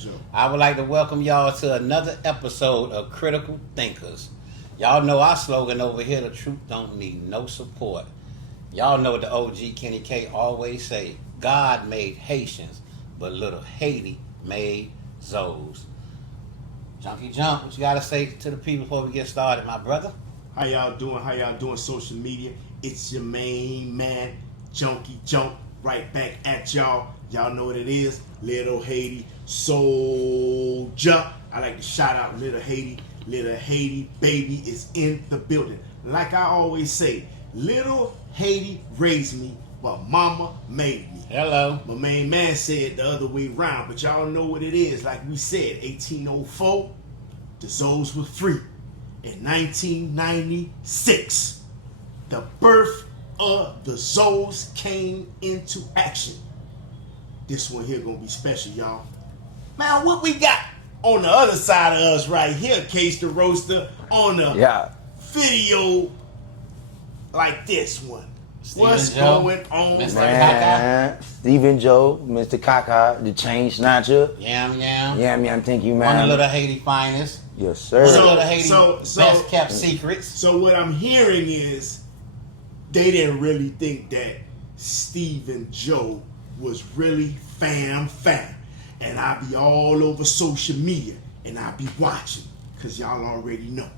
sure. I would like to welcome y'all to another episode of Critical Thinkers. Y'all know our slogan over here, the truth don't need no support. Y'all know what the OG Kenny K always say, God made Haitians, but little Haiti made Zoes. Junkie Jump, what you gotta say to the people before we get started, my brother? How y'all doing social media? It's your main man, Junkie Jump, right back at y'all. Y'all know what it is, Little Haiti Soldier. I like to shout out Little Haiti. Little Haiti baby is in the building. Like I always say, Little Haiti raised me, but mama made me. Hello. My main man said the other way around, but y'all know what it is. Like we said, 1804, the Zoes were free. In 1996, the birth of the Zoes came into action. This one here gonna be special, y'all. Man, what we got on the other side of us right here, Case the Roaster, on the video like this one. What's going on, Mr. Man, Stephen Joe, Mr. Kaka, the chain snatcher. Yam. Thank you, man. One of the Little Haiti finest. Yes, sir. One of the Little Haiti best kept secrets. So what I'm hearing is they didn't really think that Stephen Joe was really fam. And I be all over social media and I be watching, because y'all already know.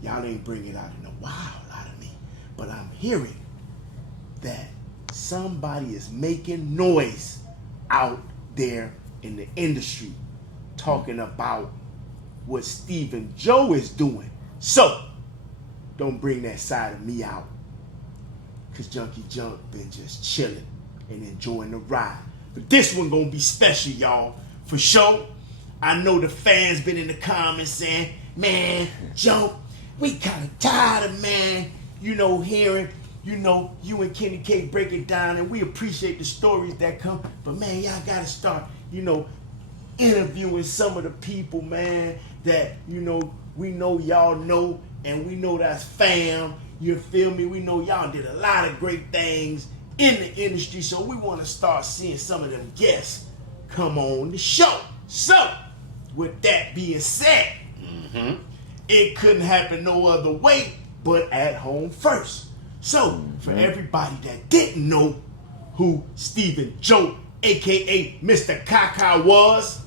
Y'all ain't bring it out in a while out of me. But I'm hearing that somebody is making noise out there in the industry talking about what Stephen Joe is doing. So, don't bring that side of me out, because Junkie Jump been just chilling and enjoying the ride. But this one gonna be special, y'all, for sure. I know the fans been in the comments saying, man, Jump, we kind of tired of, man, hearing, you and Kenny K break it down, and we appreciate the stories that come. But, man, y'all gotta start, interviewing some of the people, man, that, we know y'all know, and we know that's fam. You feel me? We know y'all did a lot of great things in the industry, so we want to start seeing some of them guests come on the show. So, with that being said, it couldn't happen no other way but at home first. So, for everybody that didn't know who Stephen Joe, aka Mr. Kaka, was,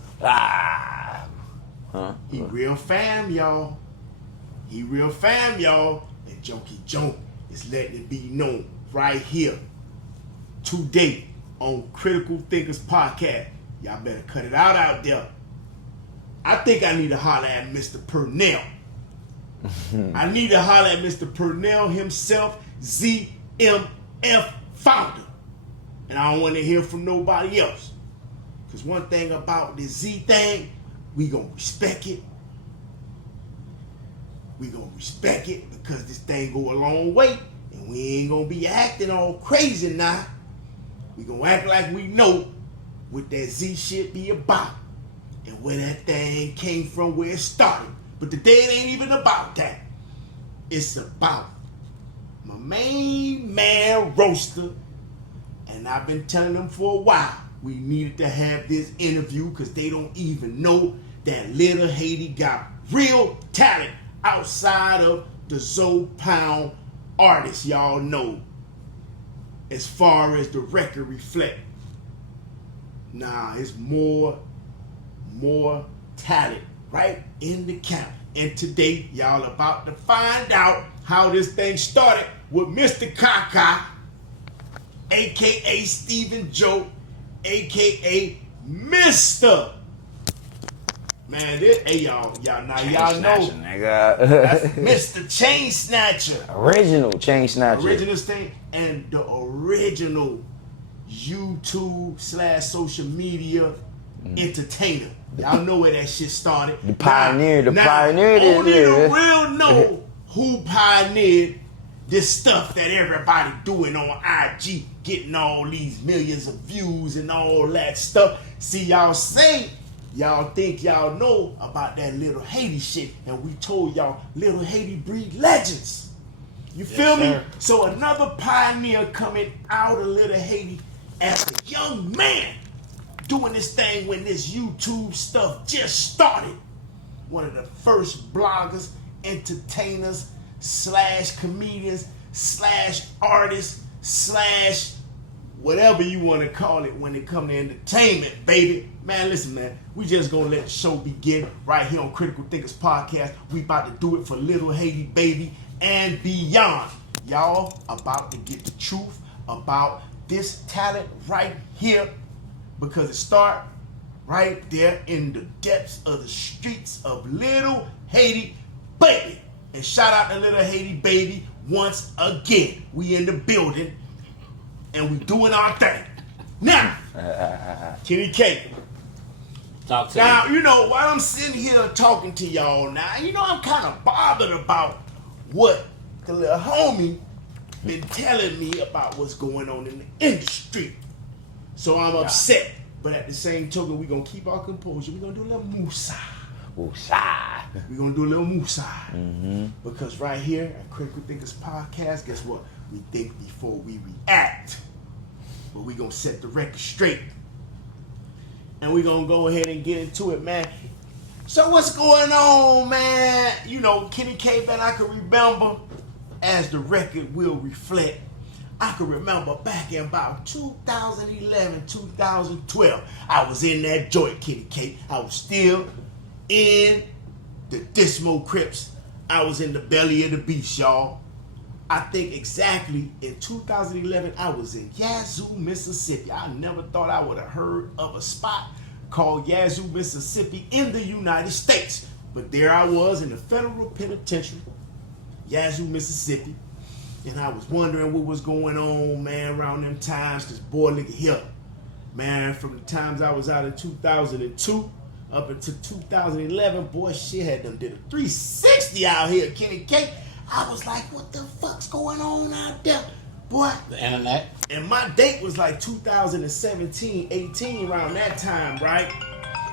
he real fam, y'all. And Junkie Joe is letting it be known right here today on Critical Thinkers Podcast. Y'all better cut it out there. I think I need to holler at Mr. Purnell. I need to holler at Mr. Purnell himself, ZMF founder. And I don't want to hear from nobody else. Because one thing about this Z thing, we gonna respect it. We gonna respect it because this thing go a long way. And we ain't gonna be acting all crazy now. We gonna act like we know what that Z shit be about. And where that thing came from, where it started. But today it ain't even about that. It's about my main man Roaster. And I've been telling them for a while, we needed to have this interview because they don't even know that Little Haiti got real talent outside of the Zoe Pound artists y'all know. As far as the record reflect. Nah, it's more talent right in the camp. And today, y'all about to find out how this thing started with Mr. Kaka, a.k.a. Stephen Joe, a.k.a. Mr. Man, y'all know. That's Mr. Chain Snatcher. Original Chain Snatcher. Original thing, and the original YouTube/social media entertainer. Y'all know where that shit started. The pioneer. Only the real know who pioneered this stuff that everybody doing on IG, getting all these millions of views and all that stuff. See, y'all say y'all think y'all know about that Little Haiti shit, and we told y'all Little Haiti breed legends. You feel me? So another pioneer coming out of Little Haiti as a young man doing this thing when this YouTube stuff just started. One of the first bloggers, entertainers, / comedians, / artists, / whatever you want to call it when it come to entertainment, baby. Man, listen, man, we just gonna let the show begin right here on Critical Thinkers Podcast. We about to do it for Little Haiti Baby and beyond. Y'all about to get the truth about this talent right here, because it start right there in the depths of the streets of Little Haiti Baby. And shout out to Little Haiti Baby once again. We in the building and we doing our thing. Now, Kenny K. Talk to Now, me. while I'm sitting here talking to y'all now, I'm kind of bothered about what the little homie been telling me about what's going on in the industry. So I'm upset. But at the same token, we're going to keep our composure. We're going to do a little Musa. We're going to do a little Musa. Mm-hmm. Because right here at Critical Thinkers Podcast, guess what? We think before we react. But we're going to set the record straight. And we're going to go ahead and get into it, man. So what's going on, man? Kenny K, man, I can remember, as the record will reflect, I can remember back in about 2011, 2012, I was in that joint, Kenny K. I was still in the Dismo Crips. I was in the belly of the beast, y'all. I think exactly in 2011, I was in Yazoo, Mississippi. I never thought I would have heard of a spot called Yazoo, Mississippi in the United States. But there I was in the federal penitentiary, Yazoo, Mississippi. And I was wondering what was going on, man, around them times, because boy, look at here. Man, from the times I was out in 2002 up until 2011, boy, shit had done did a 360 out here, Kenny K. I was like, what the fuck's going on out there? Boy. The internet. And my date was like 2017, 18, around that time, right?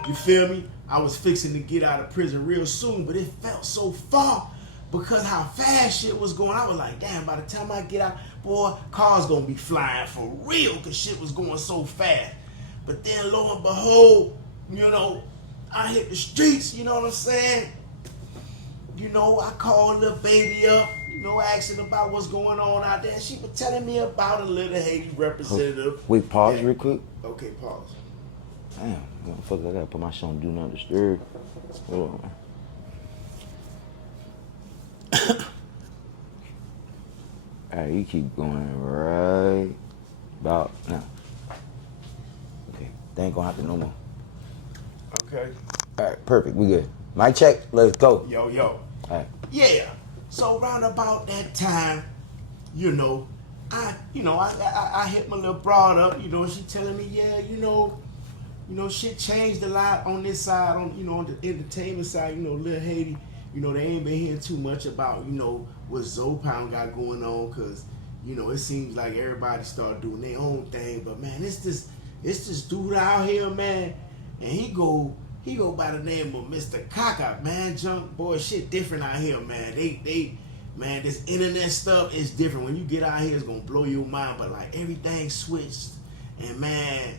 You feel me? I was fixing to get out of prison real soon, but it felt so far because how fast shit was going. I was like, damn, by the time I get out, boy, cars gonna be flying for real because shit was going so fast. But then lo and behold, I hit the streets, you know what I'm saying? I called little baby up, asking about what's going on out there. She was telling me about a Little Haiti representative. Wait, pause real quick. Okay, pause. Damn, motherfucker, I gotta put my shit on Do Not Disturb. Hold on. Alright, you keep going right about now. Okay, they ain't gonna have to no more. Okay. Alright, perfect, we good. Mic check, let's go. Yo. Alright. Yeah. So around about that time, I hit my little broad up. She telling me, yeah, shit changed a lot on this side, on the entertainment side. Little Haiti, they ain't been hearing too much about what Zopound got going on, because it seems like everybody started doing their own thing. But man, it's this dude out here, man, and he go by the name of Mr. Kaka, man. Junk boy, shit different out here, man. Man, this internet stuff is different. When you get out here, it's gonna blow your mind. But like everything switched, and man,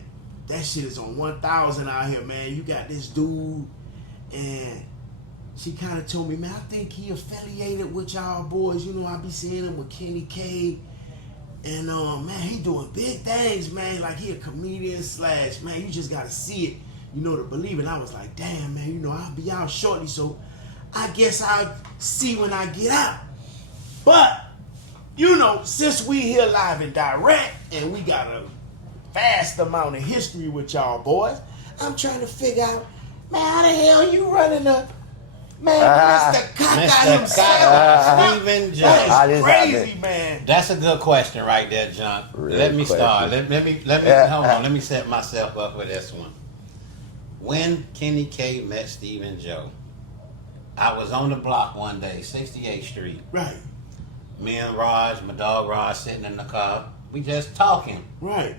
that shit is on 1,000 out here, man. You got this dude, and she kind of told me, man, I think he affiliated with y'all boys. I be seeing him with Kenny K, and man, he doing big things, man. Like he a comedian / man, you just gotta see it, to believe it. I was like, damn, man, I'll be out shortly, so I guess I'll see when I get out. But, since we here live and direct, and we got a vast amount of history with y'all boys, I'm trying to figure out, man, how the hell you running a, Mr. Kaka himself? Stephen Joe. That is crazy, man. That's a good question right there, John. Real Let me question. start. Let me hold on. Let me set myself up with this one. When Kenny K met Stephen Joe, I was on the block one day, 68th Street. Right. Me and Raj, my dog Raj, sitting in the car. We just talking. Right.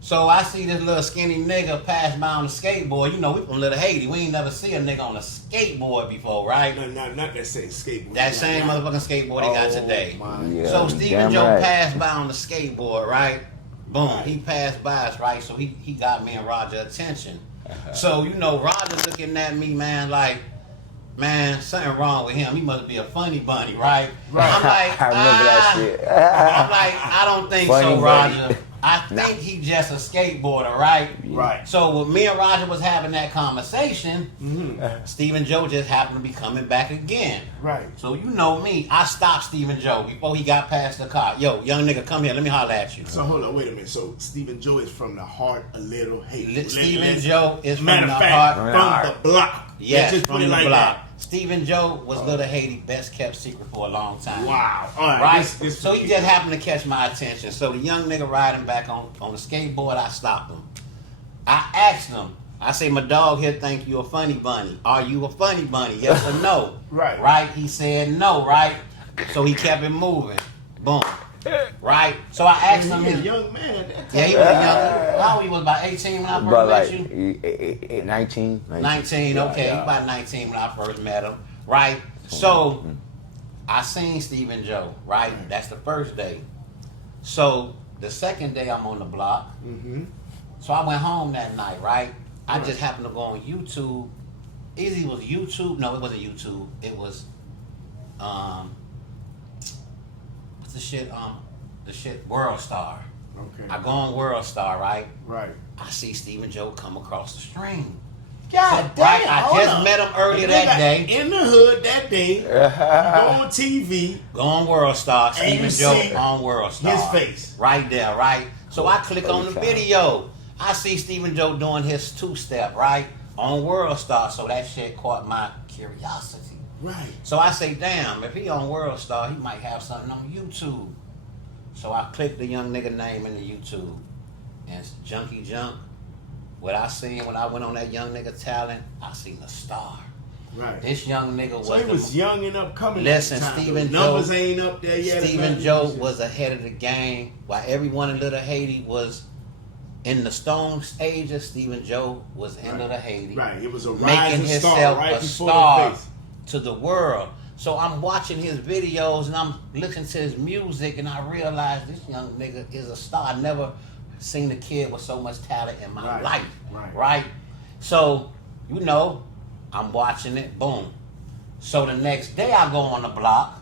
So I see this little skinny nigga pass by on a skateboard. We from Little Haiti. We ain't never see a nigga on a skateboard before, right? Not that same skateboard. That same motherfucking skateboard he got today. My. Yeah, So Stephen damn Joe right. passed by on the skateboard, right? Boom, he passed by us, right? So he got me and Roger attention. So, you know, Roger looking at me, man, like, man, something wrong with him. He must be a funny bunny, right? Right. I'm like, I remember that shit. I'm like, I don't think Funny so, bunny. Roger. I think he just a skateboarder, right? Right. So when me and Roger was having that conversation, Stephen Joe just happened to be coming back again. Right. So you know me, I stopped Stephen Joe before he got past the car. Yo, young nigga, come here. Let me holler at you. So hold on, wait a minute. So Stephen Joe is from the heart of Little Haiti. Stephen Joe is from Matter the of fact, heart. from the block. Yes, Just from put it the like block. that. Stephen Joe was Little Haiti best kept secret for a long time. Wow. All right. Right? This So he just happened to catch my attention. So the young nigga riding back on the skateboard, I stopped him. I asked him, I say, my dog here think you a funny bunny. Are you a funny bunny? Yes or no? Right. Right? He said no, right? So he kept it moving. Boom. Right? So I asked him He was his a young man at that time. yeah, he was a young. How old he was? About 18 when I first But met like you. 19. 19. Yeah, Okay, yeah. he about 19 when I first met him. Right. So I seen Stephen Joe. Right. That's the first day. So the second day I'm on the block. Mm-hmm. So I went home that night. Right. I just happened to go on YouTube. Either it was YouTube. No, it wasn't YouTube. It was what's the shit? The shit World Star. Okay. I go on World Star, right? Right. I see Stephen Joe come across the stream. God damn. Right, I hold just up. met him earlier The that nigga day. In the hood that day. Go on TV. Go on World Star, And Stephen you Joe see on World Star. his face. Right there, right? So I click on the Okay. video. I see Stephen Joe doing his two-step, right? On World Star. So that shit caught my curiosity. Right. So I say, damn, if he on World Star, he might have something on YouTube. So I click the young nigga name in the YouTube. And it's Junkie Junk. What I seen when I went on that young nigga talent, I seen the star. Right. This young nigga was So he the- was young and upcoming. Listen, at the time, Stephen though. Joe- Numbers ain't up there yet. Stephen Joe was ahead of the game. While everyone in Little Haiti was in the stone stages, Stephen Joe was in Right. Little Haiti. Right. It was a Making rising star himself right a before star the face. to the world. So I'm watching his videos and I'm listening to his music and I realize this young nigga is a star. I never seen a kid with so much talent in my Right. life. Right. So, you know, I'm watching it, boom. So the next day I go on the block.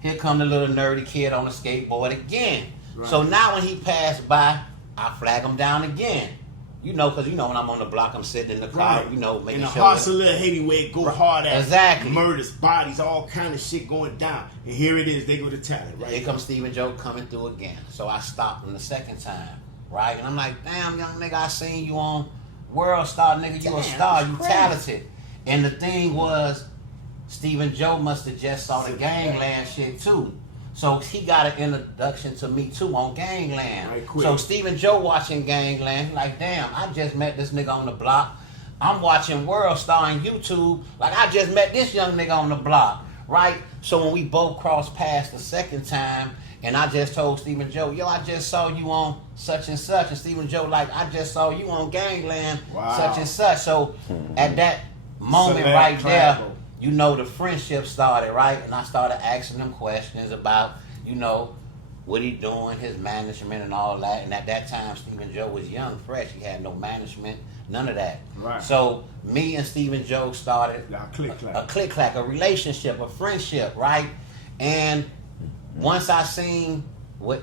Here come the little nerdy kid on the skateboard again. Right. So now when he passed by, I flag him down again. You know, because you know when I'm on the block, I'm sitting in the car, Right. you know, making in the sure. hearts of Little Haiti where it go hard at. Exactly. Murders, bodies, all kind of shit going down. And here it is, they go to talent, right? Here comes Stephen Joe coming through again. So I stopped him the second time, right? And I'm like, damn, young nigga, I seen you on World Star, nigga. You a Damn, star, that's you crazy. talented. And the thing was, Stephen Joe must have just saw the Gangland shit too. So he got an introduction to me too on Gangland. Right, quick. So Stephen Joe watching Gangland, like, damn, I just met this nigga on the block. I'm watching World Star on YouTube, like I just met this young nigga on the block, right? So when we both crossed paths the second time, and I just told Stephen Joe, yo, I just saw you on such and such, and Stephen Joe like, I just saw you on Gangland, Wow. such and such. So at that moment Select right there, travel. you know, the friendship started, right? And I started asking him questions about, you know, what he doing, his management and all that. And at that time, Stephen Joe was young, fresh. He had no management, none of that. Right. So me and Stephen Joe started Y'all click-clack. a click-clack, a relationship, a friendship, right? And once I seen what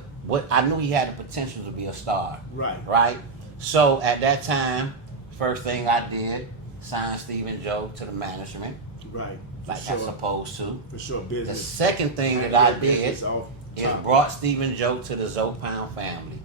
I knew he had the potential to be a star. Right. Right? So at that time, first thing I did, signed Stephen Joe to the management, Right. like For I'm sure. supposed to. For sure, The business. second thing that I did Business off is top. brought Stephen Joe to the Zopound family.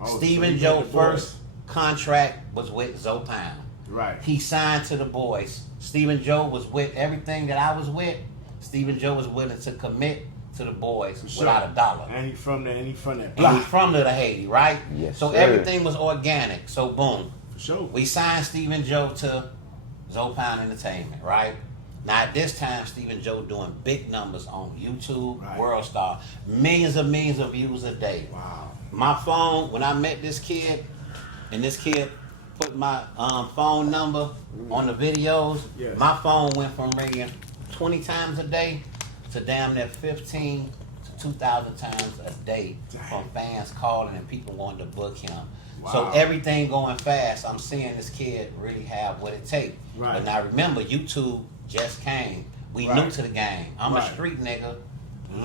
Oh, so Stephen you Joe got the boys. first contract was with Zopound. Right. He signed to the boys. Stephen Joe was with everything that I was with. Stephen Joe was willing to commit to the boys For sure. without a dollar. And he from there, and he from that And block. he's from Little Haiti, right? Yes, so sir. everything was organic. So boom. For sure. We signed Stephen Joe to Zopound Entertainment, right? Now at this time, Stephen Joe doing big numbers on YouTube, Right. World Star, millions of views a day. Wow. My phone, when I met this kid, and this kid put my phone number on the videos, Yes. my phone went from ringing 20 times a day to damn near 15 to 2,000 times a day Damn. from fans calling and people wanting to book him. Wow. So everything going fast, I'm seeing this kid really have what it takes. Right. But now remember, YouTube just came. We Right. new to the game. I'm Right. a street nigga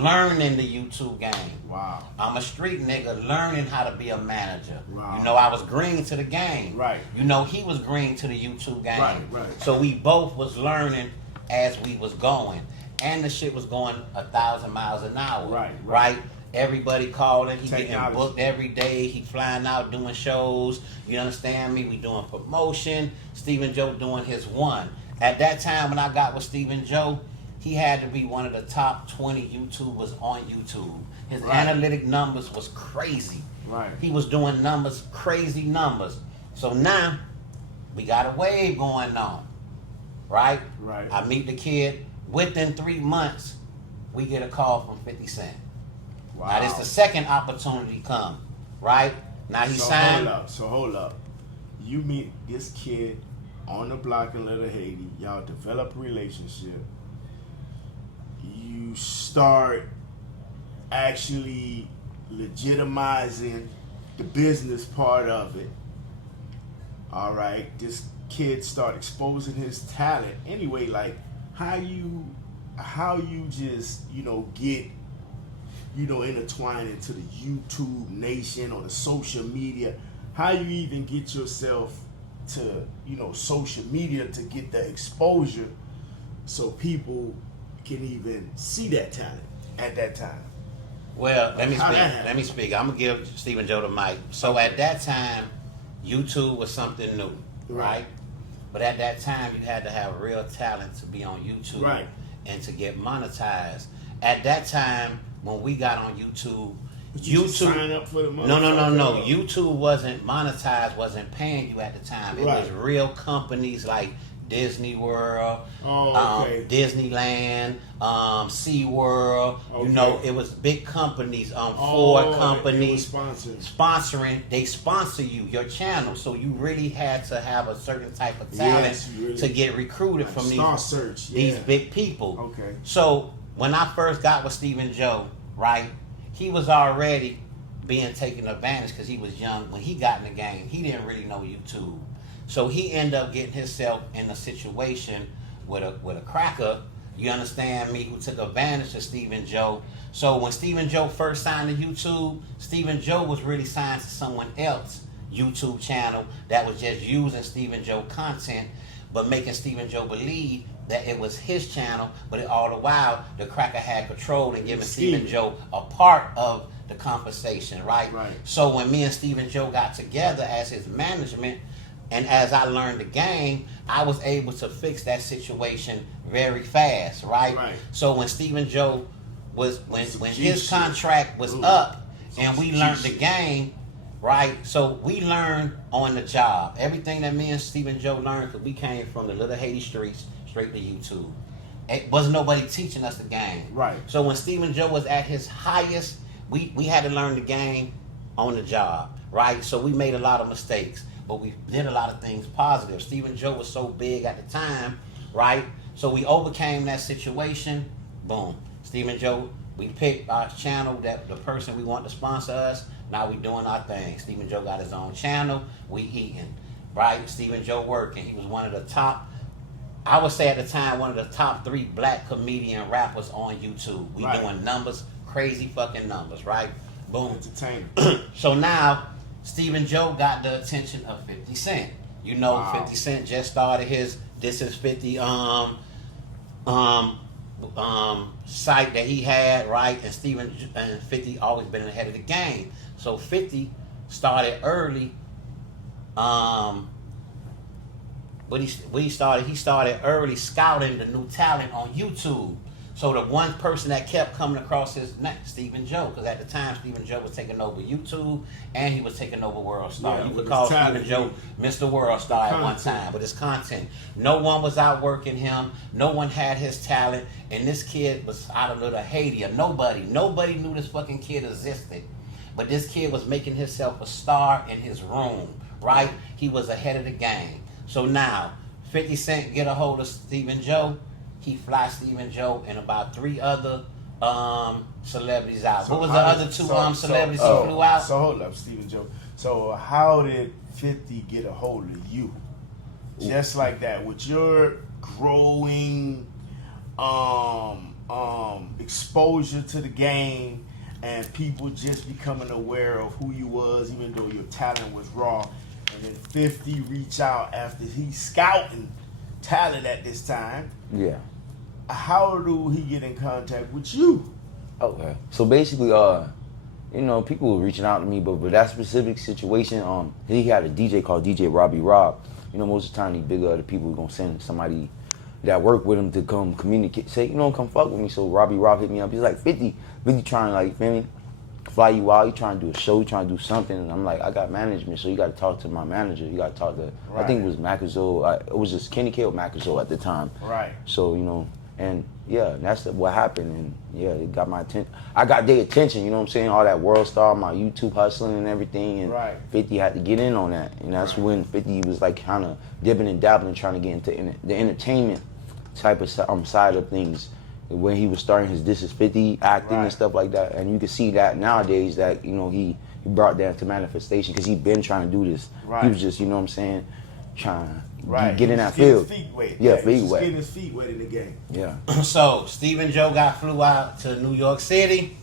learning the YouTube game. Wow. I'm a street nigga learning how to be a manager. Wow. You know, I was green to the game. Right. You know, he was green to the YouTube game. Right, right. So we both was learning as we was going. And the shit was going 1,000 miles an hour. Right, Right? right. Everybody calling. He getting Technology. booked every day. He flying out doing shows. You understand me? We doing promotion. Stephen Joe doing his one. At that time when I got with Stephen Joe, he had to be one of the top 20 YouTubers on YouTube. His Right. analytic numbers was crazy. Right. He was doing numbers, crazy numbers. So now we got a wave going on. Right? Right. I meet the kid. Within 3 months, we get a call from 50 Cent. Wow. Now this the second opportunity come. Right? Now he signed. Hold up. You meet this kid on the block in Little Haiti. Y'all develop a relationship. You start actually legitimizing the business part of it. All right. This kid start exposing his talent. Anyway, like how you just, get, intertwined into the YouTube nation or the social media. How you even get yourself to, social media to get the exposure so people can even see that talent at that time. Well, let me How'd that speak. happen? Let me speak. I'm gonna give Stephen Joe the mic. So at that time, YouTube was something new, right? But at that time, you had to have real talent to be on YouTube, Right. and to get monetized. At that time, when we got on YouTube, But you just YouTube. sign up for the money. No. YouTube wasn't monetized, wasn't paying you at the time. It Right. was real companies like Disney World, Oh, okay. Disneyland, SeaWorld. Okay. It was big companies, Ford It was companies sponsored. sponsoring. They sponsor you, your channel. So you really had to have a certain type of talent Yes, you really- to get recruited from Star Search. these Yeah. big people. Okay. So when I first got with Stephen Joe, right, he was already being taken advantage because he was young. When he got in the game, he didn't really know YouTube. So he ended up getting himself in a situation with a cracker, you understand me, who took advantage of Stephen Joe. So when Stephen Joe first signed to YouTube, Stephen Joe was really signed to someone else YouTube channel that was just using Stephen Joe content, but making Stephen Joe believe that it was his channel, but all the while the cracker had control and giving Stephen Joe a part of the compensation, right? Right. So when me and Stephen Joe got together as his management, and as I learned the game, I was able to fix that situation very fast, right? Right. So when Stephen Joe was when Some when G his shit. contract was Ooh. up and Some we G learned the shit. game, right? So we learned on the job. Everything that me and Stephen Joe learned, because we came from the Little Haiti streets straight to YouTube. It wasn't nobody teaching us the game. Right. So when Stephen Joe was at his highest, we had to learn the game on the job, right? So we made a lot of mistakes, but we did a lot of things positive. Stephen Joe was so big at the time, right? So we overcame that situation. Boom. Stephen Joe, we picked our channel, that the person we want to sponsor us. Now we doing our thing. Stephen Joe got his own channel. We eating, right? Stephen Joe working. He was one of the top, I would say at the time, one of the top 3 black comedian rappers on YouTube. We Right. doing numbers, crazy fucking numbers, right? Boom. Entertainment. So now, Stephen Joe got the attention of 50 Cent. You know, Wow. 50 Cent just started his This Is 50 site that he had, right? And Stephen and 50 always been ahead of the game. So 50 started early. But he started early scouting the new talent on YouTube. So the one person that kept coming across his neck, Stephen Joe, because at the time Stephen Joe was taking over YouTube and he was taking over World Star. Yeah, You with could his call talent, Stephen Joe Mr. World Star at one Content. time, but his content. No one was outworking him. No one had his talent, and this kid was out of Little Haiti. Nobody knew this fucking kid existed. But this kid was making himself a star in his room, right? He was ahead of the game. So now, 50 Cent get a hold of Stephen Joe. He flies Stephen Joe and about 3 other celebrities out. So what was how the other did- two so- celebrities so- who flew out? So hold up, Stephen Joe. So how did 50 get a hold of you? Just like that, with your growing exposure to the game and people just becoming aware of who you was, even though your talent was raw. And then 50 reach out after he's scouting talent at this time. Yeah. How do he get in contact with you? Okay. So basically, you know, people were reaching out to me, but that specific situation, he had a DJ called DJ Robbie Rob. You know, most of the time, the bigger other people gonna send somebody that work with him to come communicate, say, you know, come fuck with me. So Robbie Rob hit me up. He's like, 50 trying to, like, feel me, fly you out. You trying to do a show, you trying to do something. And I'm like, I got management, so you got to talk to my manager. You got to talk to, Right. I think it was Macazole. It was just Kenny K or Macazole at the time. Right. So, you know, and yeah, that's what happened. And yeah, it got my attention. I got their attention, you know what I'm saying? All that world star, my YouTube hustling and everything. And Right. 50 had to get in on that. And that's Right. when 50 was like kind of dipping and dabbling, trying to get into the entertainment type of side of things. When he was starting his This Is 50 acting Right. and stuff like that. And you can see that nowadays that, you know, he brought that to manifestation because he been trying to do this. Right. He was just, you know what I'm saying, trying to Right. get in He that was getting field. his feet wet. Yeah, he feet was just wet. getting his feet wet in the game. Yeah. So Stephen Joe flew out to New York City,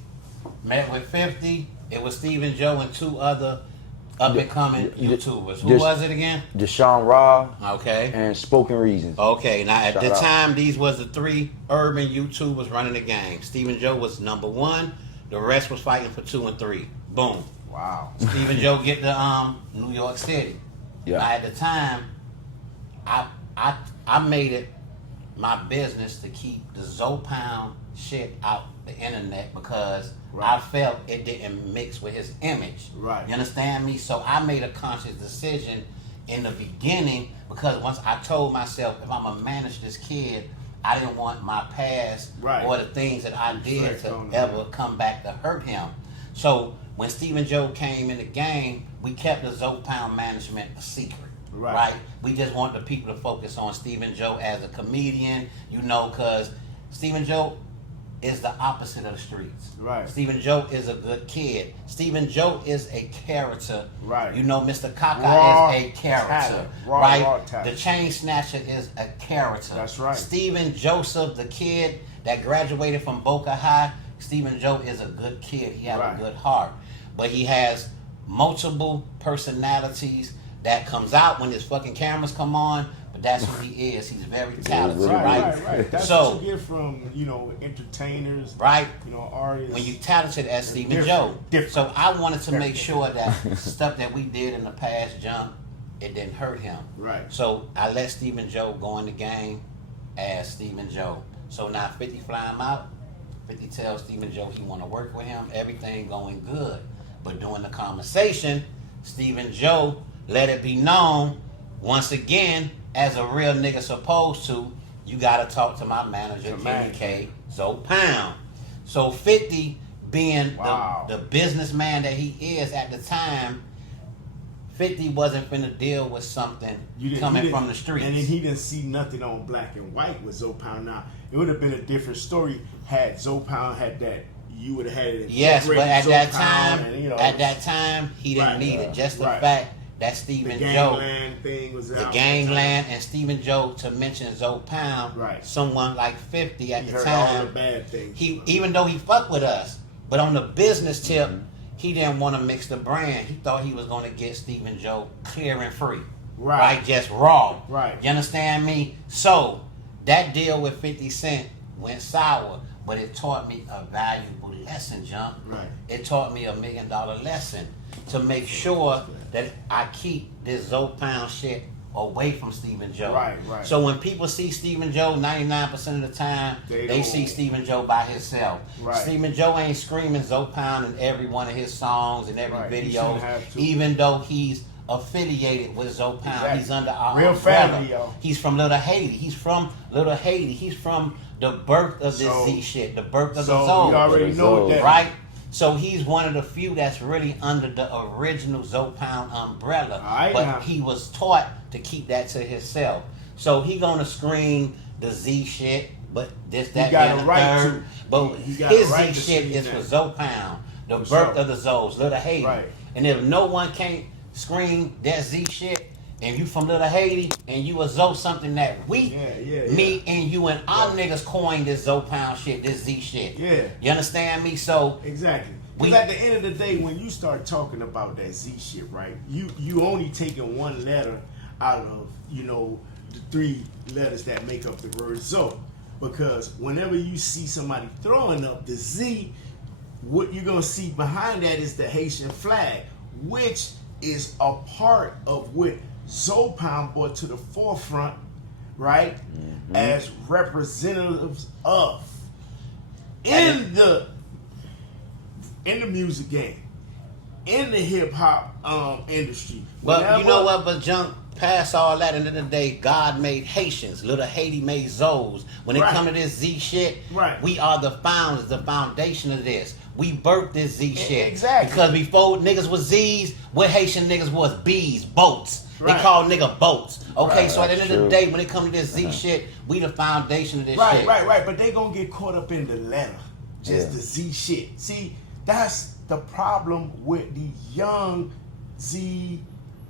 met with 50. It was Stephen Joe and two other up and coming YouTubers. Who was it again? Deshaun Raw Okay. and Spoken Reasons. Okay, now at Shout the out. time, these was the three urban YouTubers running the game. Stephen Joe was number one. The rest was fighting for 2 and 3. Boom. Wow. Stephen Joe get to New York City. Yeah. Now at the time, I made it my business to keep the Zopound shit out the internet because Right. I felt it didn't mix with his image. Right. You understand me? So I made a conscious decision in the beginning because once I told myself if I'm gonna manage this kid, I didn't want my past Right. or the things that I did Reflect to on ever that. come back to hurt him. So when Stephen Joe came in the game, we kept the Zopound management a secret. Right. We just want the people to focus on Stephen Joe as a comedian, you know, because Stephen Joe is the opposite of the streets. Right. Stephen Joe is a good kid. Stephen Joe is a character. Right. You know, Mr. Kaka Raw is a character. talent. Raw right? talent. The chain snatcher is a character. That's right. Stephen Joseph, the kid that graduated from Boca High, Stephen Joe is a good kid. He has Right. a good heart. But he has multiple personalities that comes out when his fucking cameras come on. But that's who he is. He's very talented, Right. That's So, what you get from, you know, entertainers, right? you know, artists. When you talented as Stephen Different, Joe. different. So I wanted to make Different. sure that stuff that we did in the past, jump, it didn't hurt him. Right. So I let Stephen Joe go in the game as Stephen Joe. So now 50 fly him out. 50 tells Stephen Joe he want to work with him. Everything going good. But during the conversation, Stephen Joe let it be known, once again, as a real nigga supposed to, you got to talk to my manager, Kenny K. Zopound. So 50 being Wow. the businessman that he is at the time, 50 wasn't finna deal with something coming from the streets. And then he didn't see nothing on black and white with Zopound. Now, it would have been a different story had Zopound had that. You would have had it. Yes, but at that Zopound time, and, you know, at that time, he didn't Right, need it. Just the right. fact that the Stephen Joe, gangland thing was out. the gangland, and Stephen Joe, to mention Zopound, Right. someone like 50 at He the heard all the time, bad things. he even though he fucked with us, but on the business tip, he didn't want to mix the brand. He thought he was going to get Stephen Joe clear and free. Right. Just raw. Right. You understand me? So that deal with 50 Cent went sour, but it taught me a valuable lesson, Jump. Right. It taught me $1 million lesson to make sure that I keep this Zopound shit away from Stephen Joe. Right, right. So when people see Stephen Joe, 99% of the time, They they don't- see Stephen Joe by himself. Right. Stephen Joe ain't screaming Zopound in every one of his songs and every Right, he video, shouldn't have to. even though he's affiliated with Zopound. Exactly. He's under our Real umbrella. family, yo. He's from Little Haiti. He's from Little Haiti. He's from the birth of this So- Z shit, the birth of the So Zoe. we already know that. Right? So he's one of the few that's really under the original Zopound umbrella. Alright, but now. he was taught to keep that to himself. So he gonna scream the Z shit, but this, He that, got and a the right third. to. But He got a his right Z to shit scream is that. for Zoe Pound, the For birth sure. of the Zoes, Little Haiti. Right. And if no one can't scream that Z shit, and you from Little Haiti, and you a Zoe something that we, me and you and our niggas coined this Zoe Pound shit, this Z shit. Yeah. You understand me? So Exactly. Because at the end of the day, when you start talking about that Z shit, right? You only taking one letter out of, you know, the 3 letters that make up the word Zoe. Because whenever you see somebody throwing up the Z, what you're gonna see behind that is the Haitian flag, which is a part of what Zoe Pound brought to the forefront, right? As representatives of in the music game, in the hip hop industry. But you know what? But junk past all that, end of the day, God made Haitians. Little Haiti made Zoes. When it come to this Z shit, we are the founders, the foundation of this. We birthed this Z shit. Exactly. Because before niggas was Z's, what Haitian niggas was B's, boats. They call nigga boats. Okay, so at the end of the day, when it comes to this Z shit, we the foundation of this shit. Right. But they gonna get caught up in the letter, just the Z shit. See, that's the problem with the young Z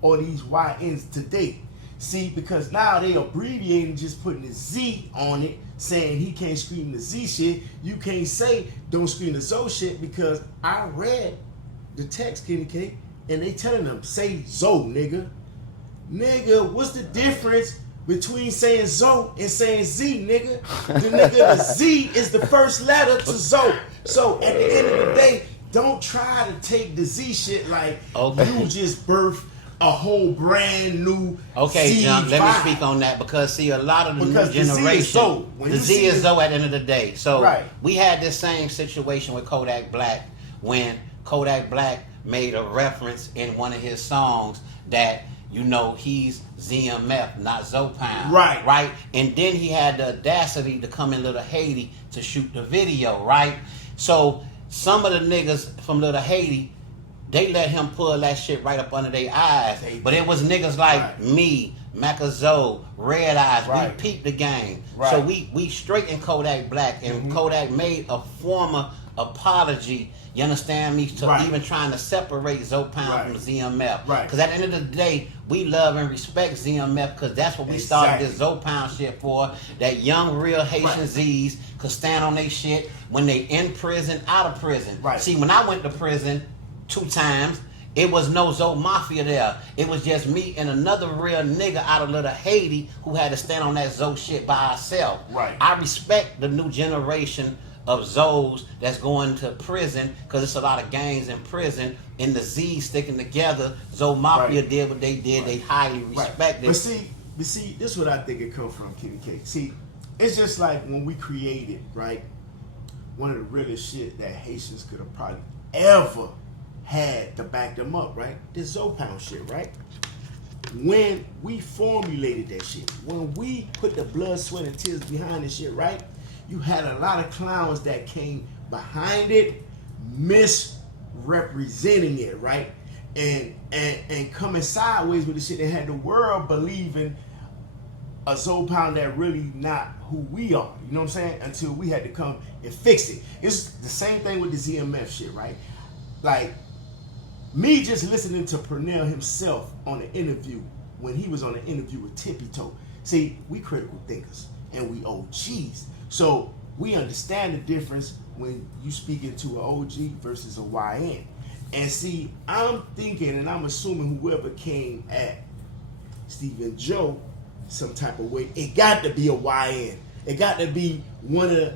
or these YNs today. See, because now they abbreviating, just putting the Z on it, saying he can't scream the Z shit. You can't say don't scream the Zoe shit, because I read the text, Kenny K, and they telling them say Zoe, nigga. Nigga, what's the difference between saying Zoe and saying Z, nigga? The Z is the first letter to Zoe. So at the end of the day, don't try to take the Z shit like you just birthed a whole brand new Z John, let vibe. me speak on that, because see, a lot of the new generation, the Z is Zoe at the end of the day. So we had this same situation with Kodak Black when Kodak Black made a reference in one of his songs that, you know, he's ZMF, not Zoe Pound. Right? And then he had the audacity to come in Little Haiti to shoot the video, right? So some of the niggas from Little Haiti, they let him pull that shit right up under their eyes. But it was niggas like me, Maca Zoe, Red Eyes. We peeped the game. So we straightened Kodak Black, and Kodak made a former apology, you understand me, to even trying to separate Zoe Pound from ZMF. Because at the end of the day, we love and respect ZMF, because that's what we started this Zoe Pound shit for. That young, real Haitian Z's could stand on their shit when they in prison, out of prison. See, when I went to prison 2 times, it was no Zoe Mafia there. It was just me and another real nigga out of Little Haiti who had to stand on that Zoe shit by ourselves. I respect the new generation of Zoes that's going to prison, because it's a lot of gangs in prison, and the Z's sticking together. Zoe Mafia did what they did. They highly respect it. But see, this is what I think it comes from, Kenny K. See, it's just like when we created, right, one of the realest shit that Haitians could have probably ever had to back them up, right? This Zoe Pound shit, right? When we formulated that shit, when we put the blood, sweat, and tears behind this shit, right? You had a lot of clowns that came behind it, misrepresenting it, right? And coming sideways with the shit that had the world believing a Zoe Pound that really not who we are. You know what I'm saying? Until we had to come and fix it. It's the same thing with the ZMF shit, right? Like, me just listening to Pernell himself on an interview, when he was on an interview with Tippy Toe. See, we critical thinkers and we OGs. So we understand the difference when you speaking to an OG versus a YN. And see, I'm thinking and I'm assuming whoever came at Stephen Joe some type of way, it got to be a YN. It got to be one of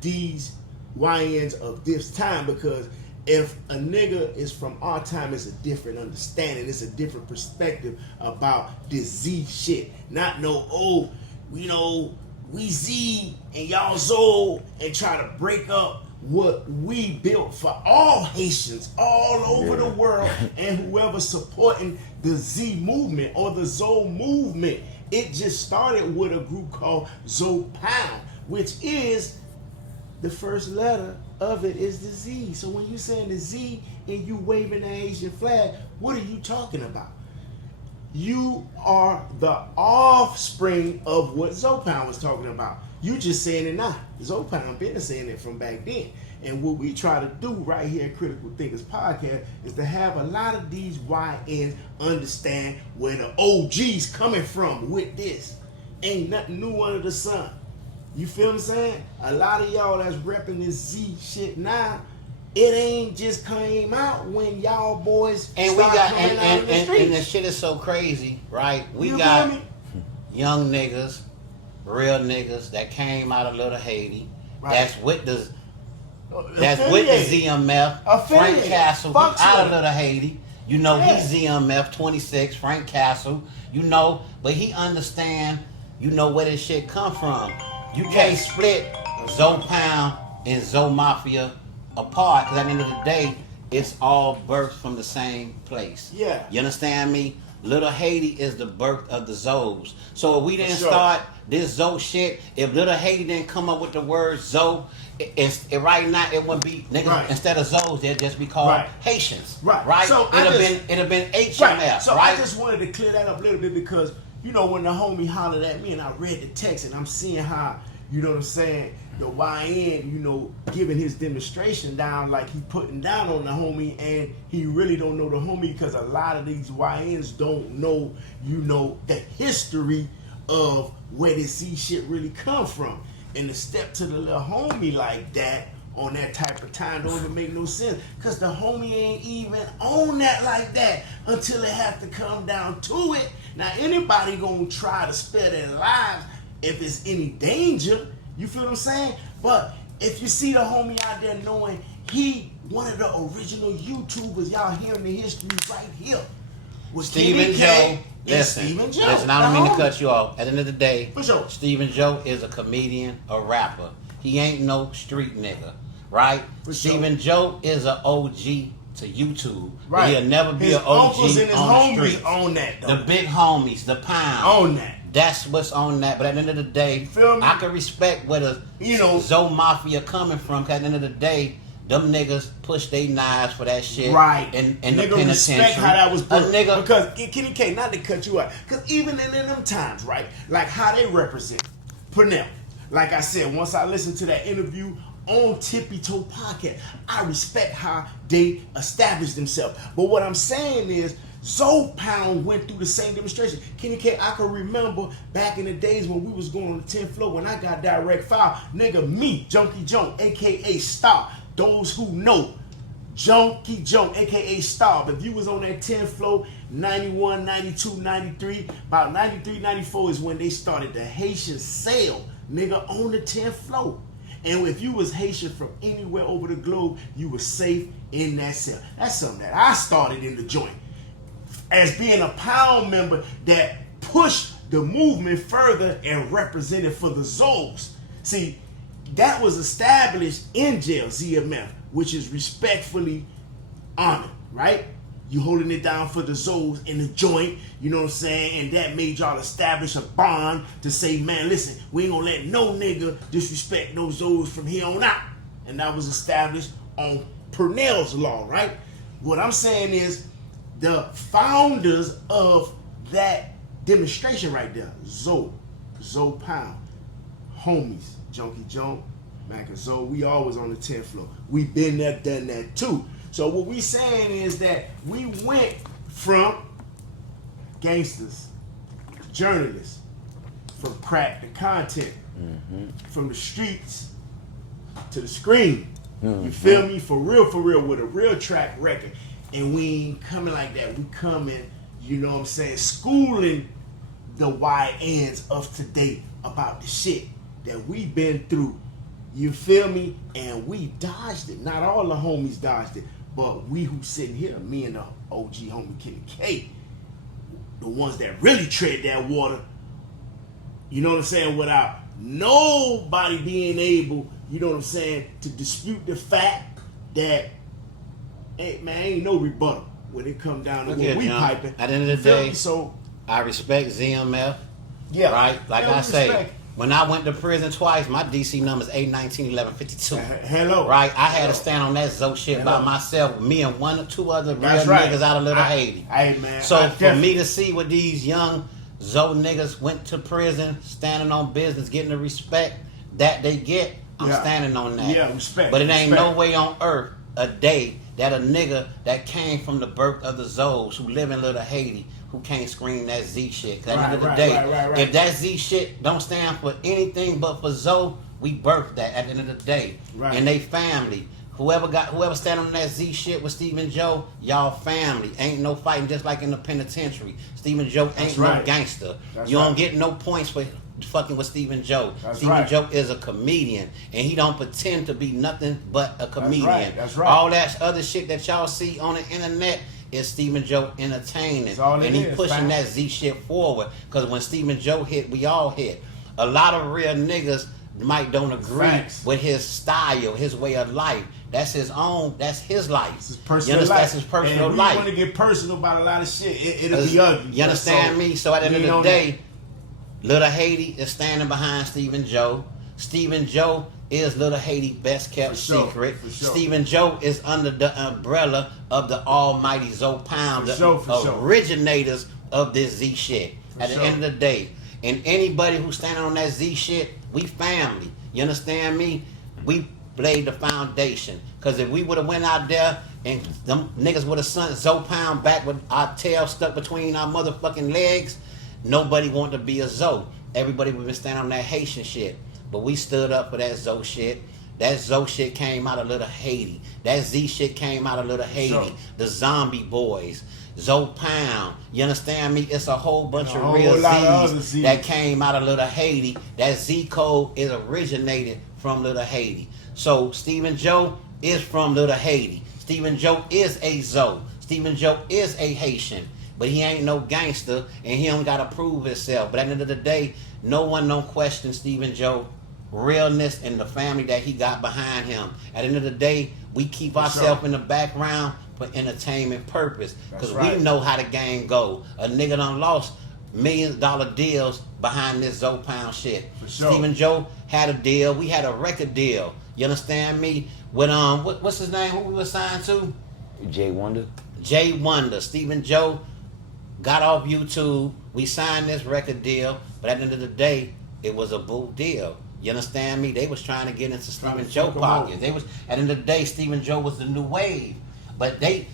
these YNs of this time, because if a nigga is from our time, it's a different understanding. It's a different perspective about this Z shit. Not no, you know, we Z and y'all Zoe, and try to break up what we built for all Haitians all over the world, and whoever supporting the Z movement or the Zoe movement. It just started with a group called Zoe Pound, which is the first letter of it is the Z. So when you saying the Z and you waving the Asian flag, what are you talking about? you are the offspring of what Zopound was talking about. You just saying it now. Zopound been saying it from back then. And what we try to do right here at Critical Thinkers Podcast is to have a lot of these YNs understand where the OG's coming from with this. Ain't nothing new under the sun. You feel what I'm saying? A lot of y'all that's repping this Z shit now, it ain't just came out when y'all boys And we start got coming out in the and streets. the shit is so crazy, right? We You got feel me? young niggas, real niggas that came out of Little Haiti. Right. That's with the ZMF. Frank Affiliated. Castle, he Fucks out of with Little Haiti. You know, Yeah. he's ZMF 26, Frank Castle. You know, but he understand, you know, where this shit come from. You can't Yes. split Zoe Pound and Zoe Mafia apart, because at the end of the day, it's all birthed from the same place. Yeah. You understand me? Little Haiti is the birth of the Zoes. So if we didn't sure. start this Zoe shit, if Little Haiti didn't come up with the word Zoe, right now it would be niggas Right. instead of Zoes, they'd just be called Right. Haitians. Right. Right? So it'd have been HMF. Right. So right? I just wanted to clear that up a little bit because, you know, when the homie hollered at me and I read the text and I'm seeing how, you know what I'm saying, the YN, you know, giving his demonstration down like he putting down on the homie and he really don't know the homie because a lot of these YNs don't know, you know, the history of where this Z shit really come from. And to step to the little homie like that on that type of time don't even make no sense because the homie ain't even on that like that until it have to come down to it. Now anybody gonna try to spare their lives if it's any danger, you feel what I'm saying? But if you see the homie out there knowing he one of the original YouTubers, y'all hearing the history right here. Was Stephen Kenny Joe. K and Listen, Stephen Joe. listen, I don't mean to the cut you off. At the end of the day, For sure. Stephen Joe is a comedian, a rapper. He ain't no street nigga, right? For Stephen Joe is an OG to YouTube. But Right. he'll never be His an OG uncles and his on the homies street. on that though. The big homies, the pound. On that. That's what's on that. But at the end of the day, Feel me? I can respect where the You know- Zoe Mafia coming from. 'Cause at the end of the day, them niggas push their knives for that shit. Right. In the nigga penitentiary. respect how that was A built. nigga, Because Kenny K, not to cut you out, because even in them times, right, like how they represent Purnell. Like I said, once I listened to that interview on Tippy Toe Podcast, I respect how they established themselves. But what I'm saying is, Zoe Pound went through the same demonstration. Kenny K, I can remember back in the days when we was going on the 10th floor when I got direct file. Nigga, me, Junkie Joe, aka Star. Those who know, Junkie Joe, aka Star. If you was on that 10th floor, 91, 92, 93, about 93, 94 is when they started the Haitian sale, nigga, on the 10th floor. And if you was Haitian from anywhere over the globe, you was safe in that cell. That's something that I started in the joint. As being a Pound member that pushed the movement further and represented for the Zoes. See, that was established in jail, ZMF, which is respectfully honored, right? You holding it down for the Zoes in the joint, you know what I'm saying? And that made y'all establish a bond to say, man, listen, we ain't gonna let no nigga disrespect no Zoes from here on out. And that was established on Purnell's law, right? What I'm saying is, the founders of that demonstration right there, Zoe Pound, homies, Junkie Joe, Mac and Zoe, we always on the 10th floor. We been there, done that too. So what we saying is that we went from gangsters to journalists, from crack to content, from the streets to the screen. You feel me? For real, with a real track record. And we ain't coming like that. We coming, you know what I'm saying, schooling the YNs of today about the shit that we been through. You feel me? And we dodged it. Not all the homies dodged it, but we who sitting here, me and the OG homie Kenny K, the ones that really tread that water, you know what I'm saying, without nobody being able, you know what I'm saying, to dispute the fact that, hey, man, ain't no rebuttal when it come down to Look what here, we John. piping. At the end of the You feel day, me? So I respect ZMF. yeah, Right? Like yeah, I we say, respect. When I went to prison twice, my DC number is 819-1152. Hello. Right? I had to stand on that Zoe shit by myself. Me and one or two other real niggas out of Little Haiti. Hey, man. So for me to see what these young Zoe niggas went to prison, standing on business, getting the respect that they get, I'm standing on that. Yeah, respect. But it ain't no way on earth a day that a nigga that came from the birth of the Zoes who live in Little Haiti who can't scream that Z shit. Cause at the end of the day, if that Z shit don't stand for anything but for Zoe, we birthed that at the end of the day. Right. And they family. Whoever standing on that Z shit with Stephen Joe, y'all family. Ain't no fighting, just like in the penitentiary. Stephen Joe ain't no gangster. You don't get no points for fucking with Stephen Joe. Stephen Joe is a comedian, and he don't pretend to be nothing but a comedian. That's right. All that other shit that y'all see on the internet is Stephen Joe entertaining, and he pushing that Z shit forward. Because when Stephen Joe hit, we all hit. A lot of real niggas might don't agree with his style, his way of life. That's his own. That's his life. It's his personal life. That's his personal life. If you want to get personal about a lot of shit, it'll be ugly. You understand me? So at the end of the day, Little Haiti is standing behind Stephen Joe. Stephen Joe is Little Haiti's best kept secret. Stephen Joe is under the umbrella of the almighty Zoe Pound, the originators of this Z shit. At the end of the day, and anybody who's standing on that Z shit, we family. You understand me? We laid the foundation. Because if we would have went out there and them niggas would have sent Zoe Pound back with our tail stuck between our motherfucking legs, nobody wanted to be a Zoe. Everybody would have been standing on that Haitian shit. But we stood up for that Zoe shit. That Zoe shit came out of Little Haiti. That Z shit came out of Little Haiti. The Zombie Boys. Zoe Pound. You understand me? It's a whole bunch of real Z's that came out of Little Haiti. That Z code is originated from Little Haiti. So Stephen Joe is from Little Haiti. Stephen Joe is a Zoe. Stephen Joe is a Haitian. But he ain't no gangster, and he don't gotta prove himself. But at the end of the day, no one don't question Stephen Joe realness and the family that he got behind him. At the end of the day, we keep ourselves in the background for entertainment purpose. Because we know how the game go. A nigga done lost $1 million deals behind this Zoe Pound shit. Stephen Joe had a deal. We had a record deal. You understand me? With what's his name? Who we were signed to? Jay Wonder. Jay Wonder. Stephen Joe got off YouTube. We signed this record deal. But at the end of the day, it was a boo deal. You understand me? They was trying to get into Stephen Joe pockets. They was at the end of the day, Stephen Joe was the new wave. But the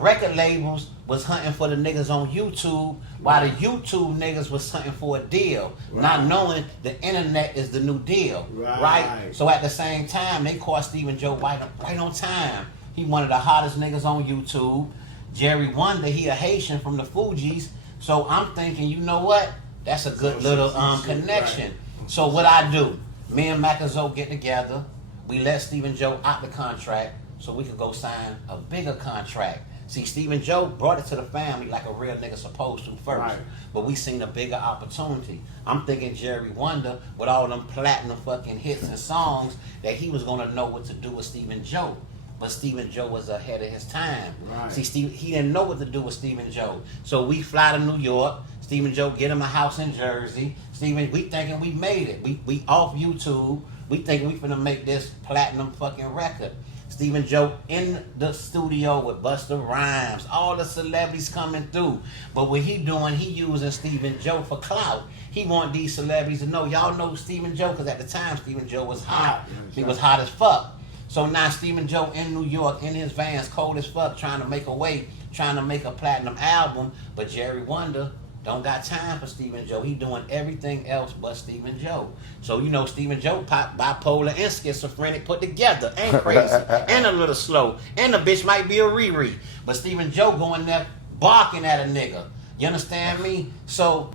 record labels was hunting for the niggas on YouTube, while the YouTube niggas was hunting for a deal, not knowing the internet is the new deal, right? So at the same time, they caught Stephen Joe right on time. He one of the hottest niggas on YouTube. Jerry Wonder, he a Haitian from the Fugees. So I'm thinking, you know what? That's a good little connection. So what I do, me and Macazo get together. We let Stephen Joe out the contract so we could go sign a bigger contract. See, Stephen Joe brought it to the family like a real nigga supposed to first. But we seen a bigger opportunity. I'm thinking Jerry Wonder, with all them platinum fucking hits and songs, that he was gonna know what to do with Stephen Joe. But Stephen Joe was ahead of his time. See, he didn't know what to do with Stephen Joe. So we fly to New York. Stephen Joe get him a house in Jersey. We thinking we made it. We off YouTube. We thinking we finna make this platinum fucking record. Stephen Joe in the studio with Busta Rhymes, all the celebrities coming through. But what he doing, he using Stephen Joe for clout. He want these celebrities to know, y'all know Stephen Joe, because at the time Stephen Joe was hot. He was hot as fuck. So now Stephen Joe in New York, in his vans, cold as fuck, trying to make a way, trying to make a platinum album. But Jerry Wonder don't got time for Stephen Joe. He doing everything else but Stephen Joe. So you know Stephen Joe bipolar and schizophrenic put together. Ain't crazy. And a little slow. And the bitch might be a Riri. But Stephen Joe going there barking at a nigga. You understand me? So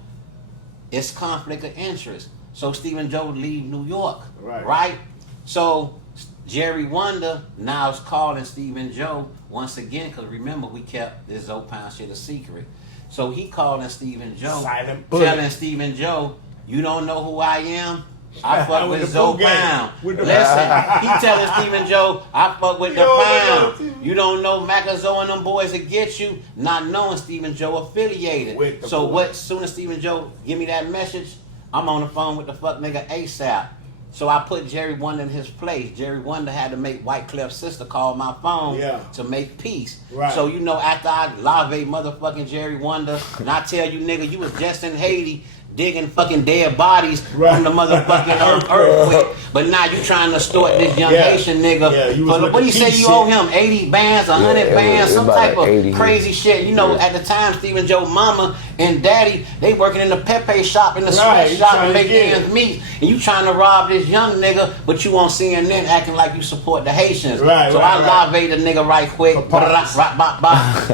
it's conflict of interest. So Stephen Joe leave New York. Right? So Jerry Wonder now is calling Stephen Joe once again, because remember we kept this Zoe Pound shit a secret. So he calling Stephen Joe, telling Stephen Joe, you don't know who I am? I fuck with Zoe Pound. Listen, he telling Stephen Joe, I fuck with the Pound. You don't know Macazo and them boys that get you, not knowing Stephen Joe affiliated. So what? Soon as Stephen Joe give me that message, I'm on the phone with the fuck nigga ASAP. So I put Jerry Wonder in his place. Jerry Wonder had to make White Clef's sister call my phone to make peace. Right. So you know, after I lave motherfucking Jerry Wonder, and I tell you, nigga, you was just in Haiti digging fucking dead bodies from the motherfucking earthquake. But now you trying to extort this young Haitian nigga. For what do you say you owe him? 80 bands, 100 bands, some type of crazy shit. You know, at the time, Stephen Joe mama and daddy, they working in the Pepe shop, in the sweatshop, and make ends meet. And you trying to rob this young nigga, but you on CNN acting like you support the Haitians. So I lave the nigga right quick.